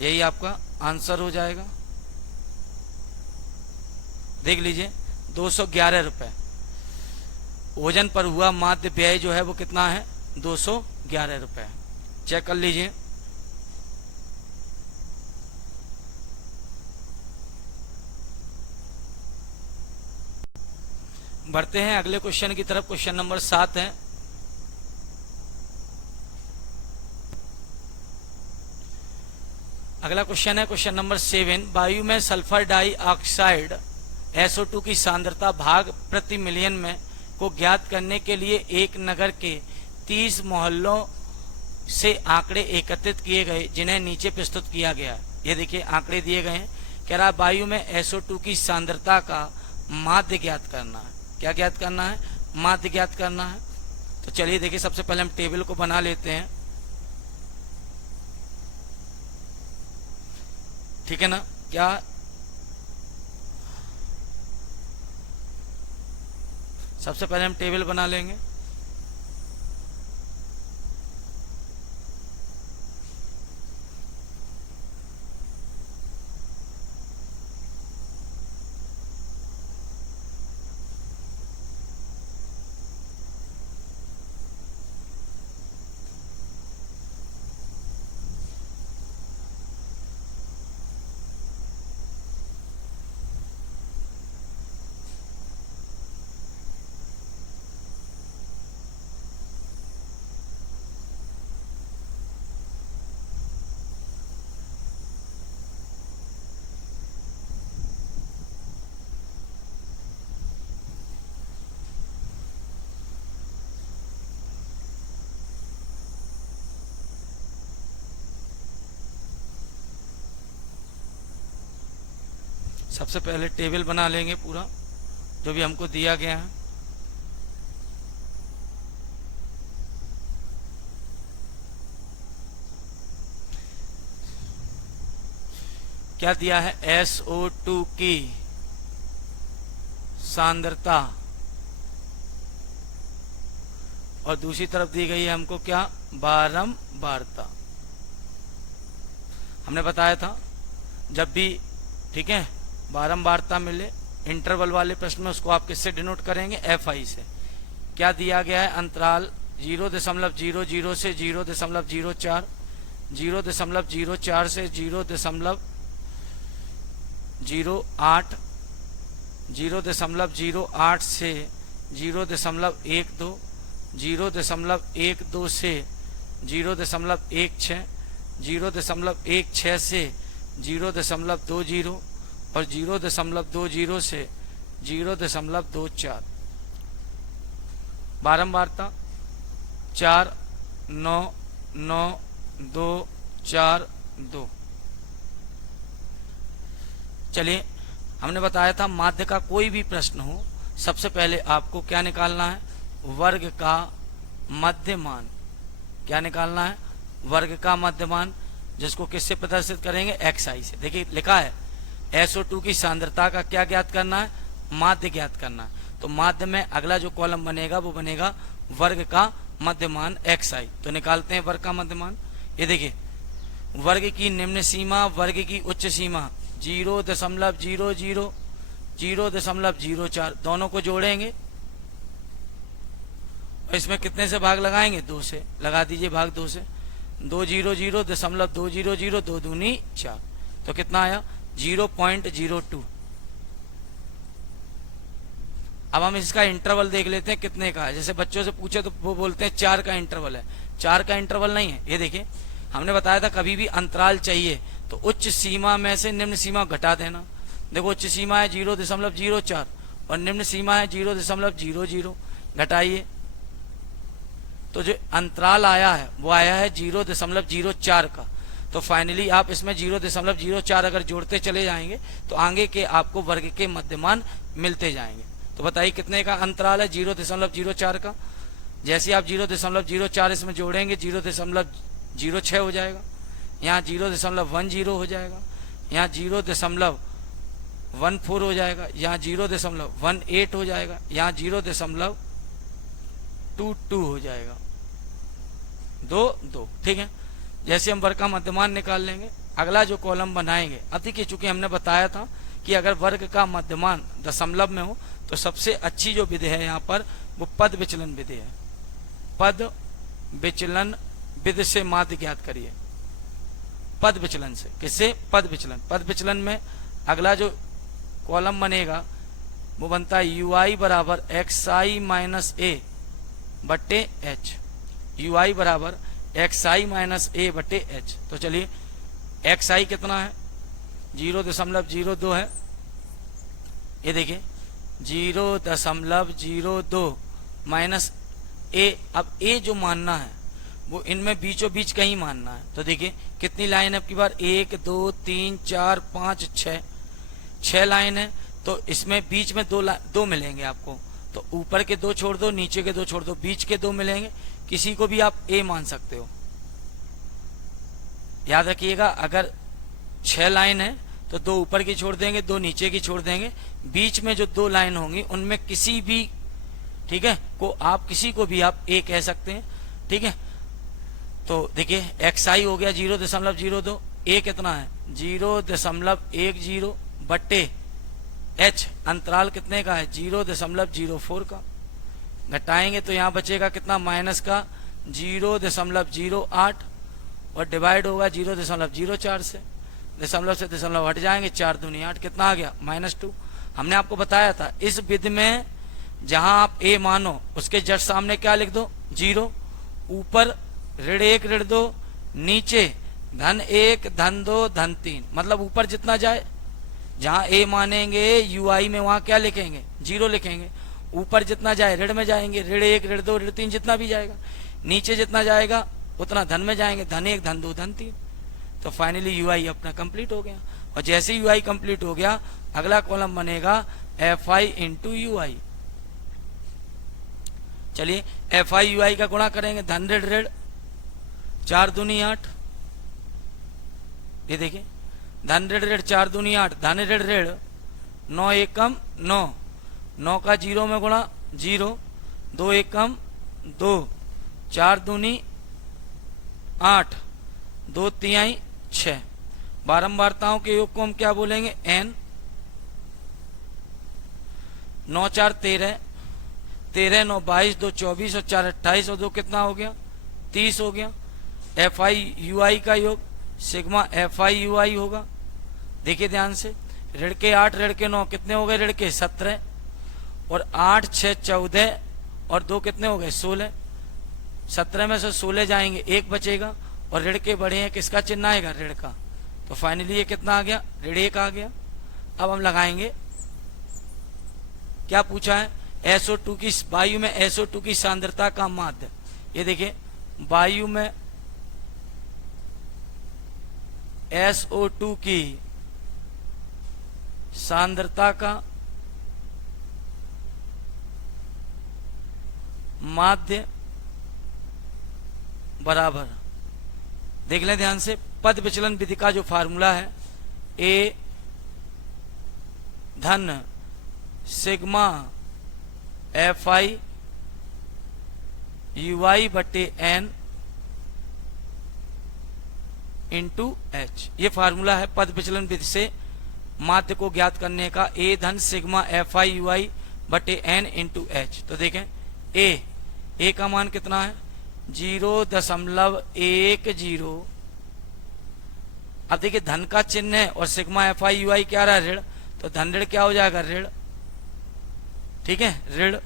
यही आपका आंसर हो जाएगा। देख लीजिए 211 रुपए भोजन पर हुआ माध्य व्यय जो है वो कितना है 211 रुपए। चेक कर लीजिए। बढ़ते हैं अगले क्वेश्चन की तरफ। क्वेश्चन नंबर 7 है। अगला क्वेश्चन है क्वेश्चन नंबर 7। वायु में सल्फर डाइऑक्साइड SO2 की सांद्रता भाग प्रति मिलियन में को ज्ञात करने के लिए एक नगर के 30 मोहल्लों से आंकड़े एकत्रित किए गए जिन्हें नीचे प्रस्तुत किया गया। ये देखिए आंकड़े दिए गए हैं। कह रहा वायु में SO2 की सांद्रता का माध्य ज्ञात करना है। क्या ज्ञात करना है? माध्य ज्ञात करना है। तो चलिए देखिए, सबसे पहले हम टेबल को बना लेते हैं, ठीक है ना। क्या सबसे पहले हम टेबल बना लेंगे। सबसे पहले टेबल बना लेंगे पूरा जो भी हमको दिया गया है। क्या दिया है? SO2 की सांद्रता, और दूसरी तरफ दी गई है हमको क्या? बारंबारता। हमने बताया था जब भी, ठीक है, बारंबारता मिले इंटरवल वाले प्रश्न में उसको आप किससे डिनोट करेंगे? FI से। क्या दिया गया है? अंतराल 0.00 से 0.04, 0.04 से 0.08, 0.08 से 0.12, 0.12 से 0.16, 0.16 से 0.20 और 0.20 से 0.24। बारंबारता 4 9 9 2 4 2। चलिए, हमने बताया था माध्य का कोई भी प्रश्न हो सबसे पहले आपको क्या निकालना है? वर्ग का मध्यमान। क्या निकालना है? वर्ग का मध्यमान, जिसको किससे प्रदर्शित करेंगे? XI से। देखिए लिखा है SO2 की सांद्रता का क्या ज्ञात करना है? माध्य ज्ञात करना है। तो माध्य में अगला जो कॉलम बनेगा वो बनेगा वर्ग का मध्यमान XI। तो निकालते हैं वर्ग का मध्यमान। ये देखिए, वर्ग की निम्न सीमा, वर्ग की उच्च सीमा 0.00, 0.04, दोनों को जोड़ेंगे और इसमें कितने से भाग लगाएंगे? 2 से। लगा दीजिए भाग 2 से। 200.200 2 दूनी 4, तो कितना आया? 0.02। अब हम इसका इंटरवल देख लेते हैं कितने का है। जैसे बच्चों से पूछे तो वो बोलते हैं 4 का इंटरवल है। 4 का इंटरवल नहीं है। ये देखिए हमने बताया था कभी भी अंतराल चाहिए तो उच्च सीमा में से निम्न सीमा घटा देना। देखो उच्च सीमा है 0.04 और निम्न सीमा है 0.00। घटाइए तो जो अंतराल आया है वो आया है 0.04 का। तो फाइनली आप इसमें 0.04 अगर जोड़ते चले जाएंगे तो आगे के आपको वर्ग के मध्यमान मिलते जाएंगे। तो बताइए कितने का अंतराल है? 0.04 का। जैसे आप 0.04 इसमें जोड़ेंगे 0.06 हो जाएगा, यहाँ 0.10 हो जाएगा, यहाँ 0.14 हो जाएगा, यहाँ 0.18 हो जाएगा, यहाँ 0.22 हो जाएगा। 2 ठीक है। जैसे हम वर्ग का मध्यमान निकाल लेंगे, अगला जो कॉलम बनाएंगे, अब देखिए चूंकि हमने बताया था कि अगर वर्ग का मध्यमान दशमलव में हो तो सबसे अच्छी जो विधि है यहाँ पर वो पद विचलन विधि है। पद विचलन विधि से माध्य ज्ञात करिए। पद विचलन से। किससे? पद विचलन। पद विचलन में अगला जो कॉलम बनेगा वो बनता है ui बराबर xi माइनस ए बट्टे एच। ui बराबर xi माइनस ए बट्टे एच। तो चलिए xi कितना है? 0.02 है। ये देखिए 0.02 माइनस ए। अब ए जो मानना है वो इनमें बीचों बीच कहीं मानना है। तो देखिए कितनी लाइन है अब की बार? 1 2 3 4 5 6 लाइन है। तो इसमें बीच में दो मिलेंगे आपको। तो ऊपर के 2 छोड़ दो, नीचे के 2 छोड़ दो, बीच के 2 मिलेंगे। किसी को भी आप ए मान सकते हो। याद रखिएगा अगर 6 लाइन है तो 2 ऊपर की छोड़ देंगे, 2 नीचे की छोड़ देंगे। बीच में जो 2 लाइन होंगी उनमें किसी भी, ठीक है, को आप किसी को भी आप ए कह सकते हैं। ठीक है। तो देखिए xi हो गया 0.02। ए कितना है? 0.10 बट्टे h अंतराल कितने का है? 0.04 का। घटाएंगे तो यहाँ बचेगा कितना? माइनस का 0.08 और डिवाइड होगा 0.04 से। दशमलव से दशमलव हट जाएंगे, 4 दूनी 8। कितना आ गया? -2। हमने आपको बताया था इस विधि में जहां आप a मानो उसके जस्ट सामने क्या लिख दो? 0। ऊपर -1 -2, नीचे -1 -2 -3। मतलब ऊपर जितना जाए, जहां a मानेंगे ui में वहां क्या लिखेंगे? 0 लिखेंगे। ऊपर जितना जाए ऋण में जाएंगे, -1 -2 -3 जितना भी जाएगा। नीचे जितना जाएगा उतना धन में जाएंगे, -1 -2 -3। तो फाइनली ui अपना कंप्लीट हो गया। और जैसे ही ui कंप्लीट हो गया अगला कॉलम बनेगा fi इंटू ui। चलिए fi ui का गुणा करेंगे, धन ऋण ऋण, 4 दूनी 8। ये देखिए धन ऋण ऋण 4 दूनी 8, धन ऋण ऋण 9 एकम 9, 9 का 0 में गुणा 0, 2 एकम 2, 4 दूनी 8, 2 तिहाई 6। बारंबारताओं के योग को हम क्या बोलेंगे? n। 9 4 13, 13 9 22, 2 24 और 4 28 और 2 कितना हो गया? 30 हो गया। fi ui का योग सिग्मा fi ui होगा। देखिए ध्यान से, ऋण के 8 ऋण के 9 कितने हो गए? ऋण के 17 और 8 6 14 और 2 कितने हो गए? 16। 17 में से 16 जाएंगे, 1 बचेगा और ऋण के बड़े हैं, किसका चिन्ह आएगा? ऋण का। तो फाइनली ये कितना आ गया? ऋण 1 आ गया। अब हम लगाएंगे, क्या पूछा है? SO2 की, वायु में SO2 की सांद्रता का माध्य। ये देखिए वायु में SO2 की सांद्रता का माध्य बराबर, देख लें ध्यान से, पद विचलन विधि का जो फार्मूला है a धन सिग्मा fi ui बट्टे n इंटू h। ये फार्मूला है पद विचलन विधि से माध्य को ज्ञात करने का, a धन सिग्मा fi ui बट्टे n इंटू h। तो देखें a ए का मान कितना है 0.10। अब देखिए धन का चिन्ह है और सिग्मा एफ आई यू आई क्या रहा ऋण, तो धन ऋण क्या हो जाएगा ऋण, ठीक है, ऋण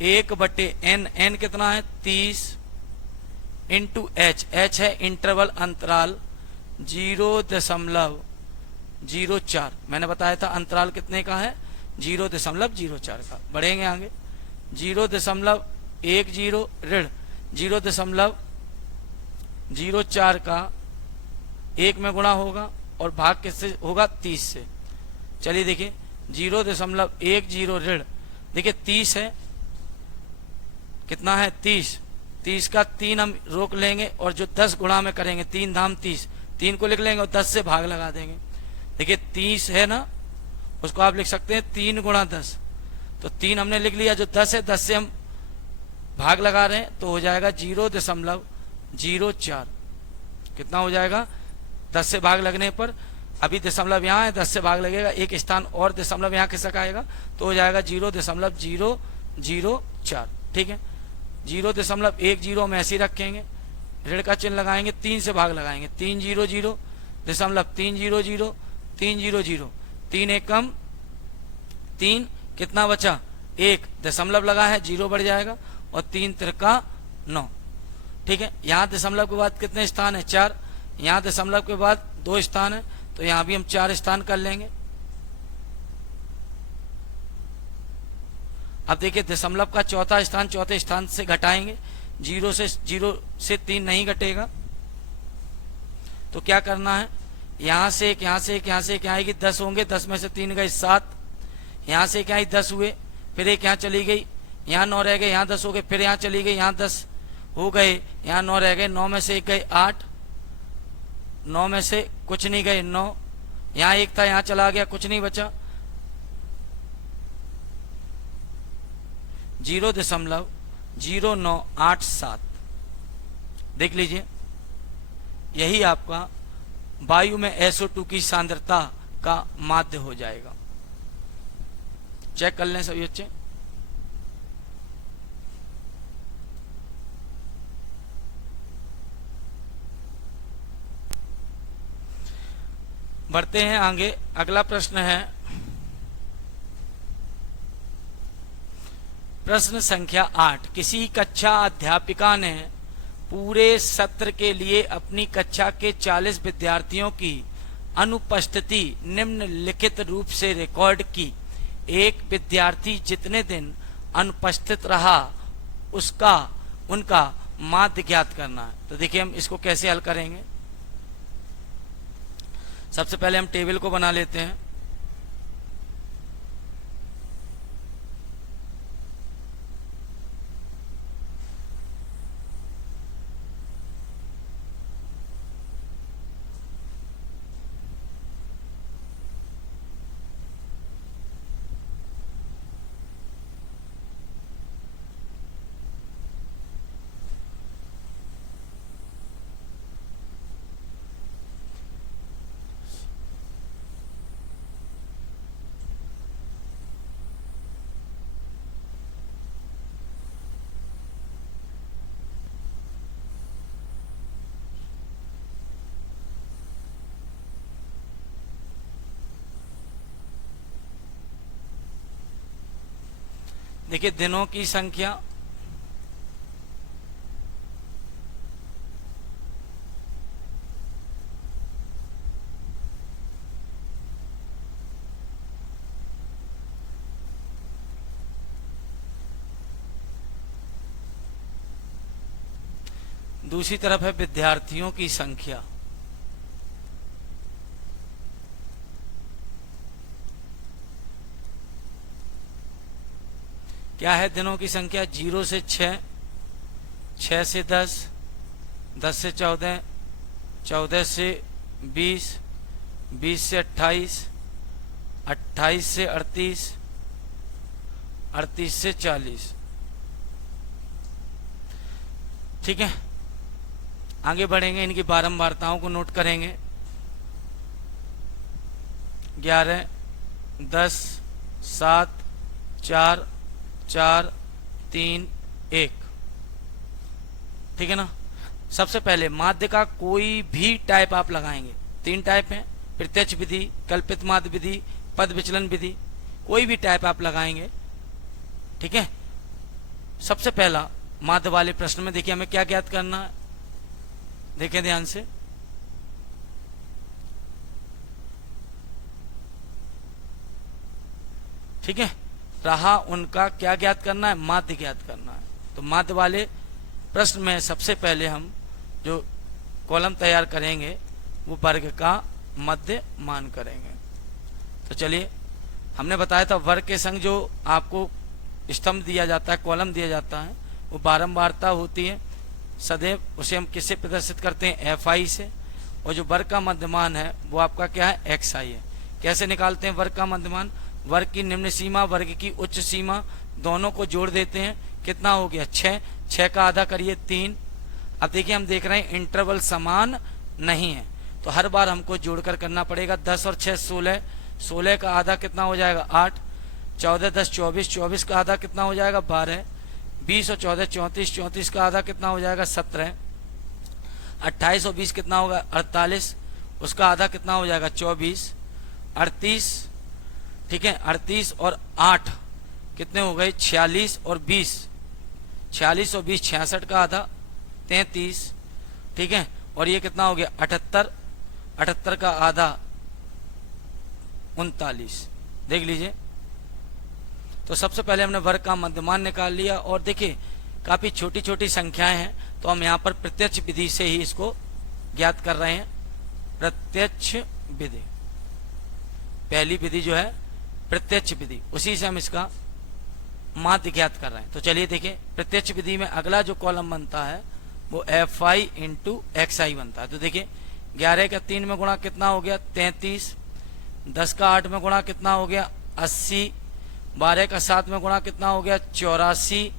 1/n, n कितना है 30 इंटू h, h है इंटरवल अंतराल 0.04, मैंने बताया था अंतराल कितने का है 0.04 का। बढ़ेंगे आगे 0.10 ऋण 0.04 का 1 में गुणा होगा और भाग किससे होगा 30 से। चलिए देखिए 0.10 ऋण, देखिए 30 है, कितना है 30 का 3 हम रोक लेंगे और जो 10 गुणा में करेंगे 3 धाम 30, 3 को लिख लेंगे और 10 से भाग लगा देंगे। देखिए 30 है ना, उसको आप लिख सकते हैं 3 गुणा 10, तो 3 हमने लिख लिया, जो 10 है 10 से हम भाग लगा रहे हैं तो हो जाएगा 0.04। कितना हो जाएगा 10 से भाग लगने पर, अभी दशमलव यहाँ है 10 से भाग लगेगा एक स्थान और दशमलव यहाँ खिसक आएगा तो हो जाएगा 0.004। ठीक है 0.10 हम ऐसे ही रखेंगे, ऋण का चिन्ह लगाएंगे 3 से भाग लगाएंगे 300.300 300 3 एकम 3, कितना बचा 1, दशमलव लगा है 0 बढ़ जाएगा और 3 त्रिका 9। ठीक है, यहाँ दशमलव के बाद कितने स्थान है 4, यहाँ दशमलव के बाद 2 स्थान है तो यहाँ भी हम 4 स्थान कर लेंगे। अब देखिए दशमलव का चौथा स्थान चौथे स्थान से घटाएंगे, 0 से 3 नहीं घटेगा तो क्या करना है, यहाँ से एक, यहाँ से एक, यहाँ से एक, यहाँ आएगी 10 होंगे, 10 में से 3 गए 7, यहाँ से क्या 10 हुए, फिर एक यहाँ चली गई, यहाँ 9 रह गए, यहाँ 10 हो गए, फिर यहाँ चली गई, यहाँ 10 हो गए, यहाँ 9 रह गए, 9 में से एक गए 8, 9 में से कुछ नहीं गए 9, यहाँ एक था यहाँ चला गया कुछ नहीं बचा, 0.0987। देख लीजिए यही आपका वायु में SO2 की सांद्रता का माध्य हो जाएगा। चेक कर लें सभी बच्चे। बढ़ते हैं आगे, अगला प्रश्न है प्रश्न संख्या 8। किसी कक्षा अध्यापिका ने पूरे सत्र के लिए अपनी कक्षा के 40 विद्यार्थियों की अनुपस्थिति निम्नलिखित रूप से रिकॉर्ड की। एक विद्यार्थी जितने दिन अनुपस्थित रहा उनका माध्य ज्ञात करना है। तो देखिए हम इसको कैसे हल करेंगे। सबसे पहले हम टेबल को बना लेते हैं। देखिए दिनों की संख्या, दूसरी तरफ है विद्यार्थियों की संख्या। क्या है दिनों की संख्या, 0 से 6, 6 से 10, 10 से 14, 14 से 20, 20 से 28, 28 से 38, 38 से 40। ठीक है, आगे बढ़ेंगे, इनकी बारंबारताओं को नोट करेंगे। 11, 10, 7, 4, 4, 3, 1। ठीक है ना। सबसे पहले माध्य का कोई भी टाइप आप लगाएंगे, 3 टाइप हैं, प्रत्यक्ष विधि, कल्पित माध्य विधि, पद विचलन विधि, कोई भी टाइप आप लगाएंगे। ठीक है। सबसे पहला माध्य वाले प्रश्न में देखिए हमें क्या ज्ञात करना है, देखें ध्यान से। ठीक है, रहा उनका क्या ज्ञात करना है, माध्य ज्ञात करना है। तो माध्य वाले प्रश्न में सबसे पहले हम जो कॉलम तैयार करेंगे वो वर्ग का मध्य मान करेंगे। तो चलिए, हमने बताया था वर्ग के संग जो आपको स्तंभ दिया जाता है, कॉलम दिया जाता है, वो बारंबारता होती है सदैव, उसे हम किससे प्रदर्शित करते हैं, एफ आई से। और जो वर्ग का मध्यमान है वो आपका क्या है, एक्स आई है। कैसे निकालते हैं वर्ग का मध्यमान, वर्ग की निम्न सीमा, वर्ग की उच्च सीमा, दोनों को जोड़ देते हैं, कितना हो गया 6, 6 का आधा करिए 3। अब देखिए हम देख रहे हैं इंटरवल समान नहीं है, तो हर बार हमको जोड़कर करना पड़ेगा। 10 और 6 16, 16 का आधा कितना हो जाएगा 8, 14 10 24, 24 का आधा कितना हो जाएगा 12, 20 और 14 34, 34 का आधा कितना हो जाएगा 17, 28 और 20 कितना होगा 48, उसका आधा कितना हो जाएगा 24, 38। ठीक है, 38 और 8 कितने हो गए 46 और 20, 46 और 20 66 का आधा 33। ठीक है, और ये कितना हो गया 78, 78 का आधा 39। देख लीजिए, तो सबसे पहले हमने वर्ग का मध्यमान निकाल लिया। और देखिए काफी छोटी छोटी संख्याएं हैं, तो हम यहाँ पर प्रत्यक्ष विधि से ही इसको ज्ञात कर रहे हैं। प्रत्यक्ष विधि, पहली विधि जो है प्रत्यक्ष विधि, उसी से हम इसका माध्य ज्ञात कर रहे हैं। तो चलिए देखिए, प्रत्यक्ष विधि में अगला जो कॉलम बनता है वो एफ आई इंटू एक्स आई बनता है। तो देखिए 11 का 3 में गुणा कितना हो गया 33, 10 का 8 में गुणा कितना हो गया 80, 12 का 7 में गुणा कितना हो गया 84,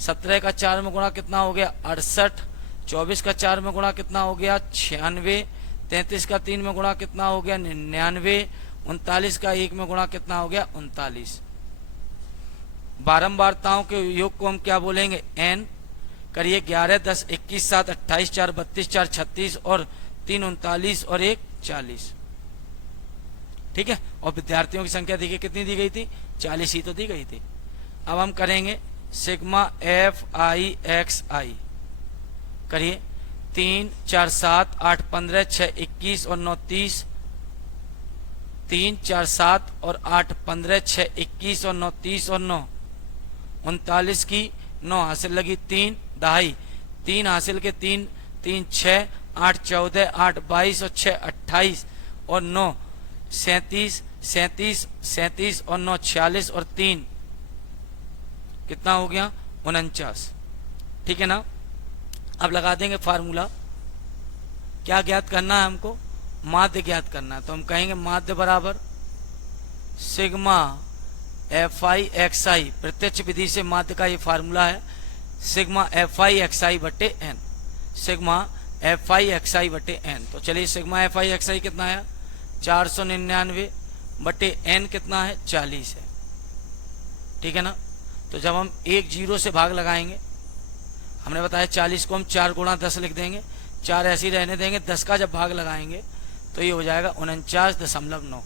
17 का 4 में गुणा कितना हो गया 68, 24 का 4 में गुणा कितना हो गया 96, 33 का 3 में गुणा कितना हो गया 99, 39 का 1 में गुणा कितना हो गया 39। बारंबारताओं के योग को हम क्या बोलेंगे, एन। करिए 11 10 21 7 28 4 32 4 36 और 3 39 और 1 40। ठीक है, और विद्यार्थियों की संख्या देखिए कितनी दी गई थी, 40 ही तो दी गई थी। अब हम करेंगे सिग्मा एफ आई एक्स आई। करिए 3 4 7 8 15 6 21 और 9 30, 3 4 7 और 8 15 6 21 और 9 30 और 9 39 की 9 हासिल लगी 3 दहाई, 3 हासिल के 3 3 6 8 14 8 22 और 6 28 और 9 37 37 37 और 9 46 और 3 कितना हो गया 49। ठीक है ना। अब लगा देंगे फार्मूला, क्या ज्ञात करना है हमको, माध्य ज्ञात करना है। तो हम कहेंगे माध्य बराबर sigma F I X I, प्रत्यक्ष विधि से माध्य का ये फार्मूला है, sigma F I X I बटे N, sigma F I X I बटे एन। तो चलिए sigma F I X I कितना है 499 बटे एन कितना है 40 है। ठीक है ना। तो जब हम 1 0 से भाग लगाएंगे, हमने बताया 40 को हम 4 गुणा 10 लिख देंगे, 4 ऐसे ही रहने देंगे, 10 का जब भाग लगाएंगे तो ये हो जाएगा 49.9,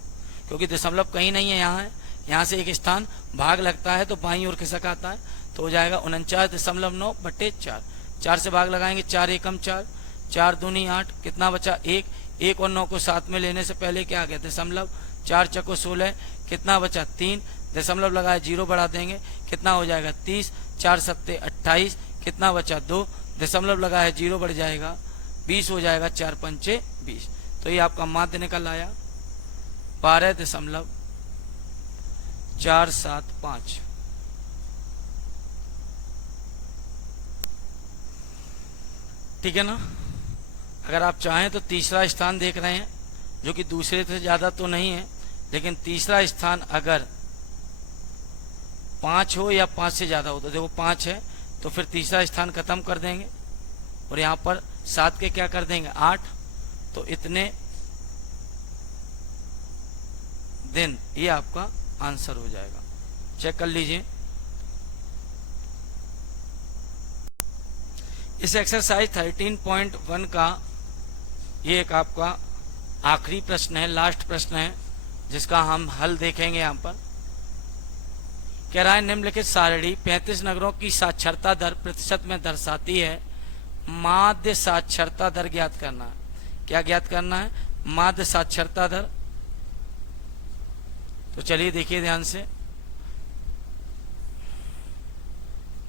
क्योंकि दशमलव कहीं नहीं है, यहाँ है, यहाँ से एक स्थान भाग लगता है तो बाईं ओर खिसक आता है, तो हो जाएगा 49.9 बटे 4। 4 से भाग लगाएंगे, 4 एकम 4, 4 दूनी 8, कितना बचा 1, 1 और 9 को साथ में लेने से पहले क्या आ गया दशमलव, 4 चको 16, कितना बचा 3, दशमलव लगाया 0 बढ़ा देंगे, कितना हो जाएगा 30, 4 सत्ते 28, कितना बचा 2, दशमलव लगाया 0 बढ़ जाएगा 20 हो जाएगा, 4 पंचे 20। तो ये आपका माध्य निकल आया 12.475। ठीक है ना। अगर आप चाहें तो तीसरा स्थान देख रहे हैं, जो कि दूसरे से ज्यादा तो नहीं है, लेकिन तीसरा स्थान अगर 5 हो या 5 से ज्यादा हो, तो देखो 5 है तो फिर तीसरा स्थान खत्म कर देंगे और यहाँ पर 7 के क्या कर देंगे 8, तो इतने दिन ये आपका आंसर हो जाएगा। चेक कर लीजिए। इस एक्सरसाइज 13.1 का ये एक आपका आखिरी प्रश्न है, लास्ट प्रश्न है, जिसका हम हल देखेंगे यहाँ पर। कह रहा है निम्नलिखित सारणी 35 नगरों की साक्षरता दर प्रतिशत में दर्शाती है, माध्य साक्षरता दर ज्ञात करना है। क्या ज्ञात करना है? माध्य साक्षरता दर। तो चलिए देखिए ध्यान से,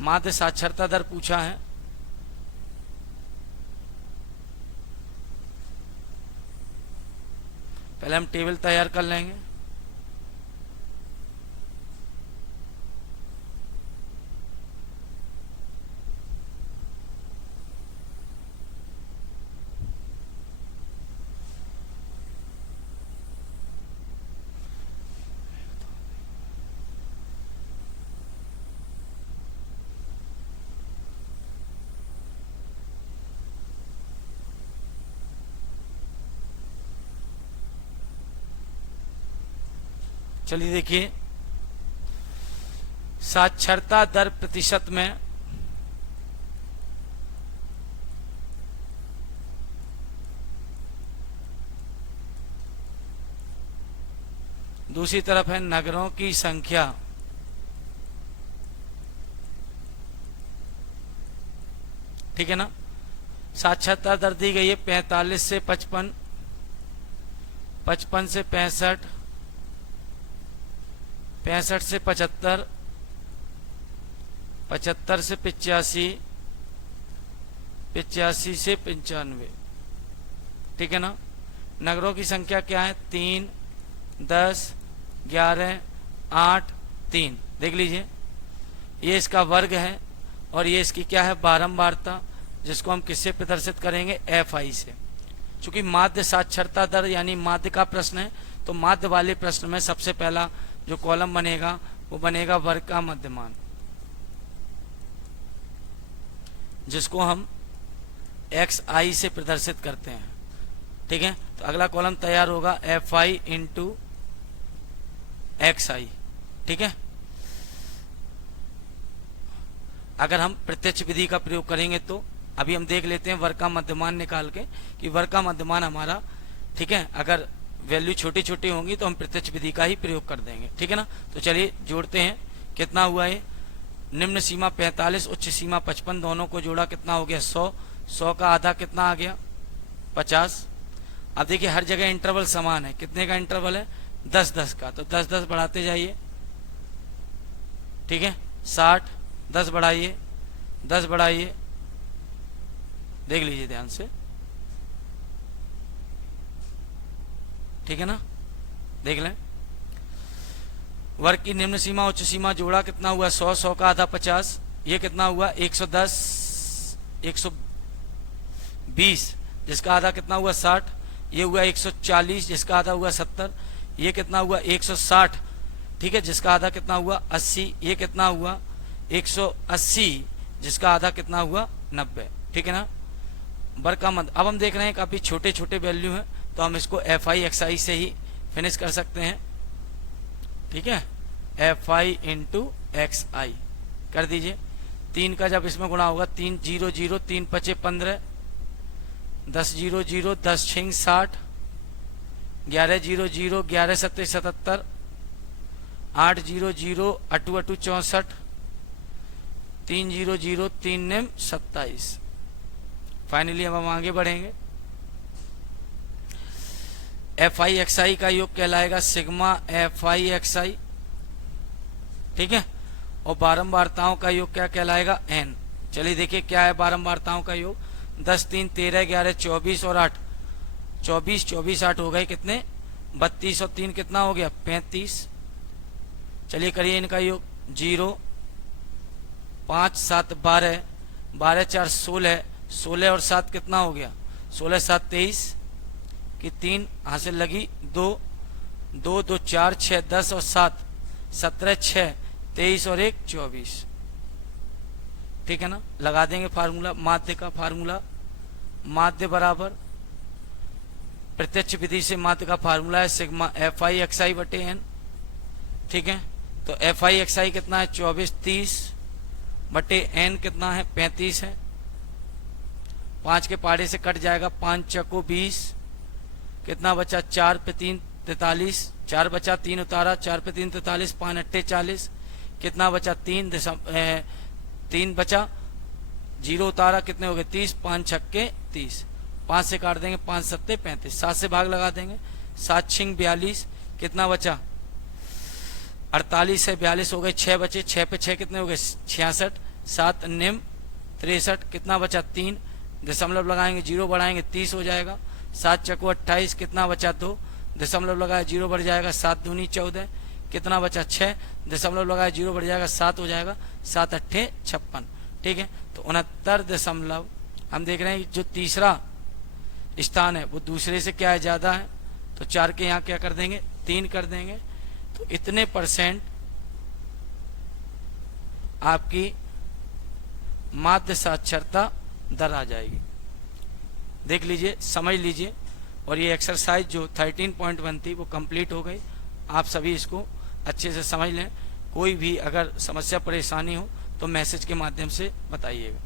माध्य साक्षरता दर पूछा है। पहले हम टेबल तैयार कर लेंगे। चलिए देखिए, साक्षरता दर प्रतिशत में दूसरी तरफ है नगरों की संख्या। ठीक है ना। साक्षरता दर दी गई है 45 से 55, 55 से 65, 65 से 75, 75 से 85, 85 से 95। ठीक है ना। नगरों की संख्या क्या है? 3, 10, 11, 8, 3। देख लीजिए, ये इसका वर्ग है और ये इसकी क्या है? बारंबारता, जिसको हम किससे प्रदर्शित करेंगे? FI से। चूंकि माध्य साक्षरता दर यानी माध्य का प्रश्न है, तो माध्य वाले प्रश्न में सबसे पहला जो कॉलम बनेगा वो बनेगा वर्ग का मध्यमान, जिसको हम XI से प्रदर्शित करते हैं। ठीक है। तो अगला कॉलम तैयार होगा FI इंटू XI। ठीक है। अगर हम प्रत्यक्ष विधि का प्रयोग करेंगे तो अभी हम देख लेते हैं वर्ग का मध्यमान निकाल के कि वर्ग का मध्यमान हमारा, ठीक है, अगर वैल्यू छोटी छोटी होंगी तो हम प्रत्यक्ष विधि का ही प्रयोग कर देंगे। ठीक है ना। तो चलिए जोड़ते हैं। कितना हुआ है? निम्न सीमा 45, उच्च सीमा 55, दोनों को जोड़ा कितना हो गया? 100। 100 का आधा कितना आ गया? 50। अब देखिए हर जगह इंटरवल समान है। कितने का इंटरवल है? 10-10 का। तो 10-10 बढ़ाते जाइए। ठीक है। 60, 10 बढ़ाइए, 10 बढ़ाइए। देख लीजिए ध्यान से। ठीक है ना। देख लें, वर्ग की निम्न सीमा उच्च सीमा जोड़ा कितना हुआ? 100, 100 का आधा 50। ये कितना हुआ? 110, 120, जिसका आधा कितना हुआ? 60। ये हुआ 140, जिसका आधा हुआ 70। ये कितना हुआ? 160। ठीक है, जिसका आधा कितना हुआ? 80। ये कितना हुआ? 180, जिसका आधा कितना हुआ? 90। ठीक है ना। वर्ग का मध्य। अब हम देख रहे हैं काफी छोटे छोटे वैल्यू हैं, तो हम इसको FI XI से ही फिनिश कर सकते हैं। ठीक है। FI इंटू XI कर दीजिए। 3 का जब इसमें गुणा होगा, 3 0 0, 3 5 15, 10 0 0, 10 6 60, 11 0 0, 11 7 77, 8 0 0, 8 8 64, 3 0 0, 3 9 27। फाइनली अब हम आगे बढ़ेंगे। FI XI का योग कहलाएगा सिग्मा FI XI। ठीक है। और बारंबारताओं का योग क्या कहलाएगा? N। चलिए देखिए क्या है बारंबारताओं का योग। 10 3 13 11 24 और 8, 24 24 8 हो गए कितने? 32 और 3 कितना हो गया? 35। चलिए करिए इनका योग। 0 5 7 12, 12 4 16, 16 और 7 कितना हो गया? 16 7 23 की 3 हासिल लगी। 2 2 2 4 6 10 और 7 17 6 23 और 1 24। ठीक है ना। लगा देंगे फार्मूला, माध्य का फार्मूला। माध्य बराबर प्रत्यक्ष विधि से माध्य का फार्मूला है सिग्मा FI XI बटे N। ठीक है। तो FI XI कितना है? 24 30 बटे N कितना है? 35 है। 5 के पहाड़े से कट जाएगा, 5 चक्को 20, कितना बचा, 4 पे 3 43, 4 बचा, 3 उतारा, 4 पे 3 43, 5 अट्ठे 40, कितना बचा, 3 बचा, 0 उतारा, कितने हो गए 30, 5 छक्के 30, 5 से काट देंगे, 5 सत्ते 35, 7 से भाग लगा देंगे, 7 छिंग 42, कितना बचा 48 से 42 हो गए, 6 बचे, 6 पे 6 कितने हो गए 66, 7 निम 63, कितना बचा 3, दशमलव लगाएंगे, 0 बढ़ाएंगे 30 हो जाएगा, 7 चक्को 28, कितना बचा 2, दशमलव लगाया 0 बढ़ जाएगा, 7 दूनी 14, कितना बचा 6, दशमलव लगाया 0 बढ़ जाएगा 7 हो जाएगा, 7 अट्ठे 56। ठीक है, तो 69 दशमलव, हम देख रहे हैं जो तीसरा स्थान है वो दूसरे से क्या है, ज्यादा है, तो 4 के यहाँ क्या कर देंगे 3 कर देंगे, तो इतने % आपकी माध्य साक्षरता दर आ जाएगी। देख लीजिए, समझ लीजिए, और ये एक्सरसाइज जो 13.1 थी वो कंप्लीट हो गई। आप सभी इसको अच्छे से समझ लें। कोई भी अगर समस्या परेशानी हो तो मैसेज के माध्यम से बताइएगा।